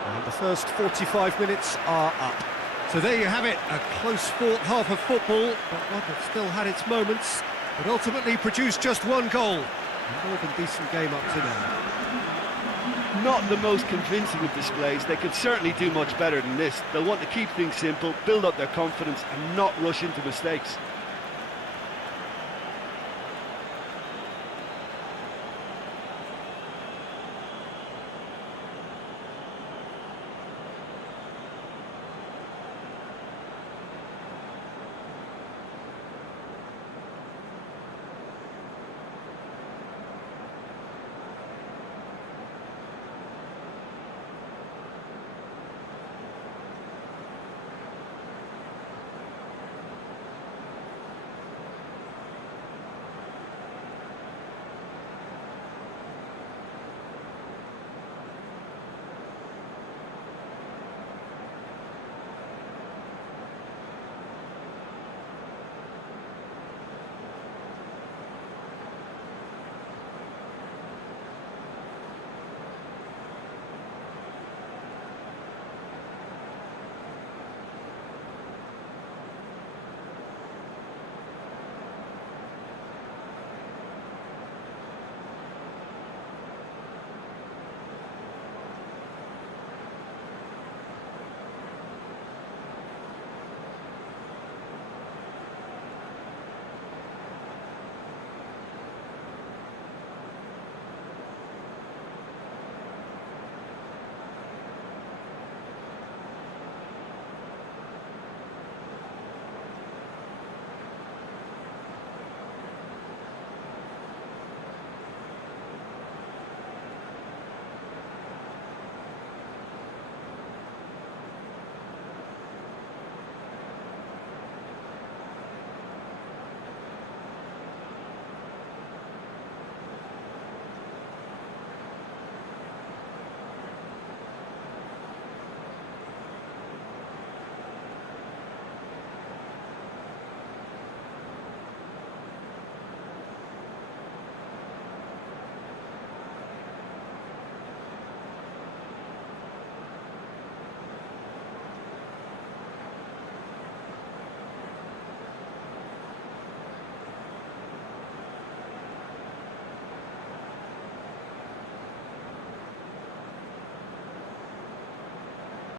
And the first 45 minutes are up. So there you have it, a close-fought half of football, but one that still had its moments, but ultimately produced just one goal. A more than decent game up to now. Not the most convincing of displays. They could certainly do much better than this. They'll want to keep things simple, build up their confidence and not rush into mistakes.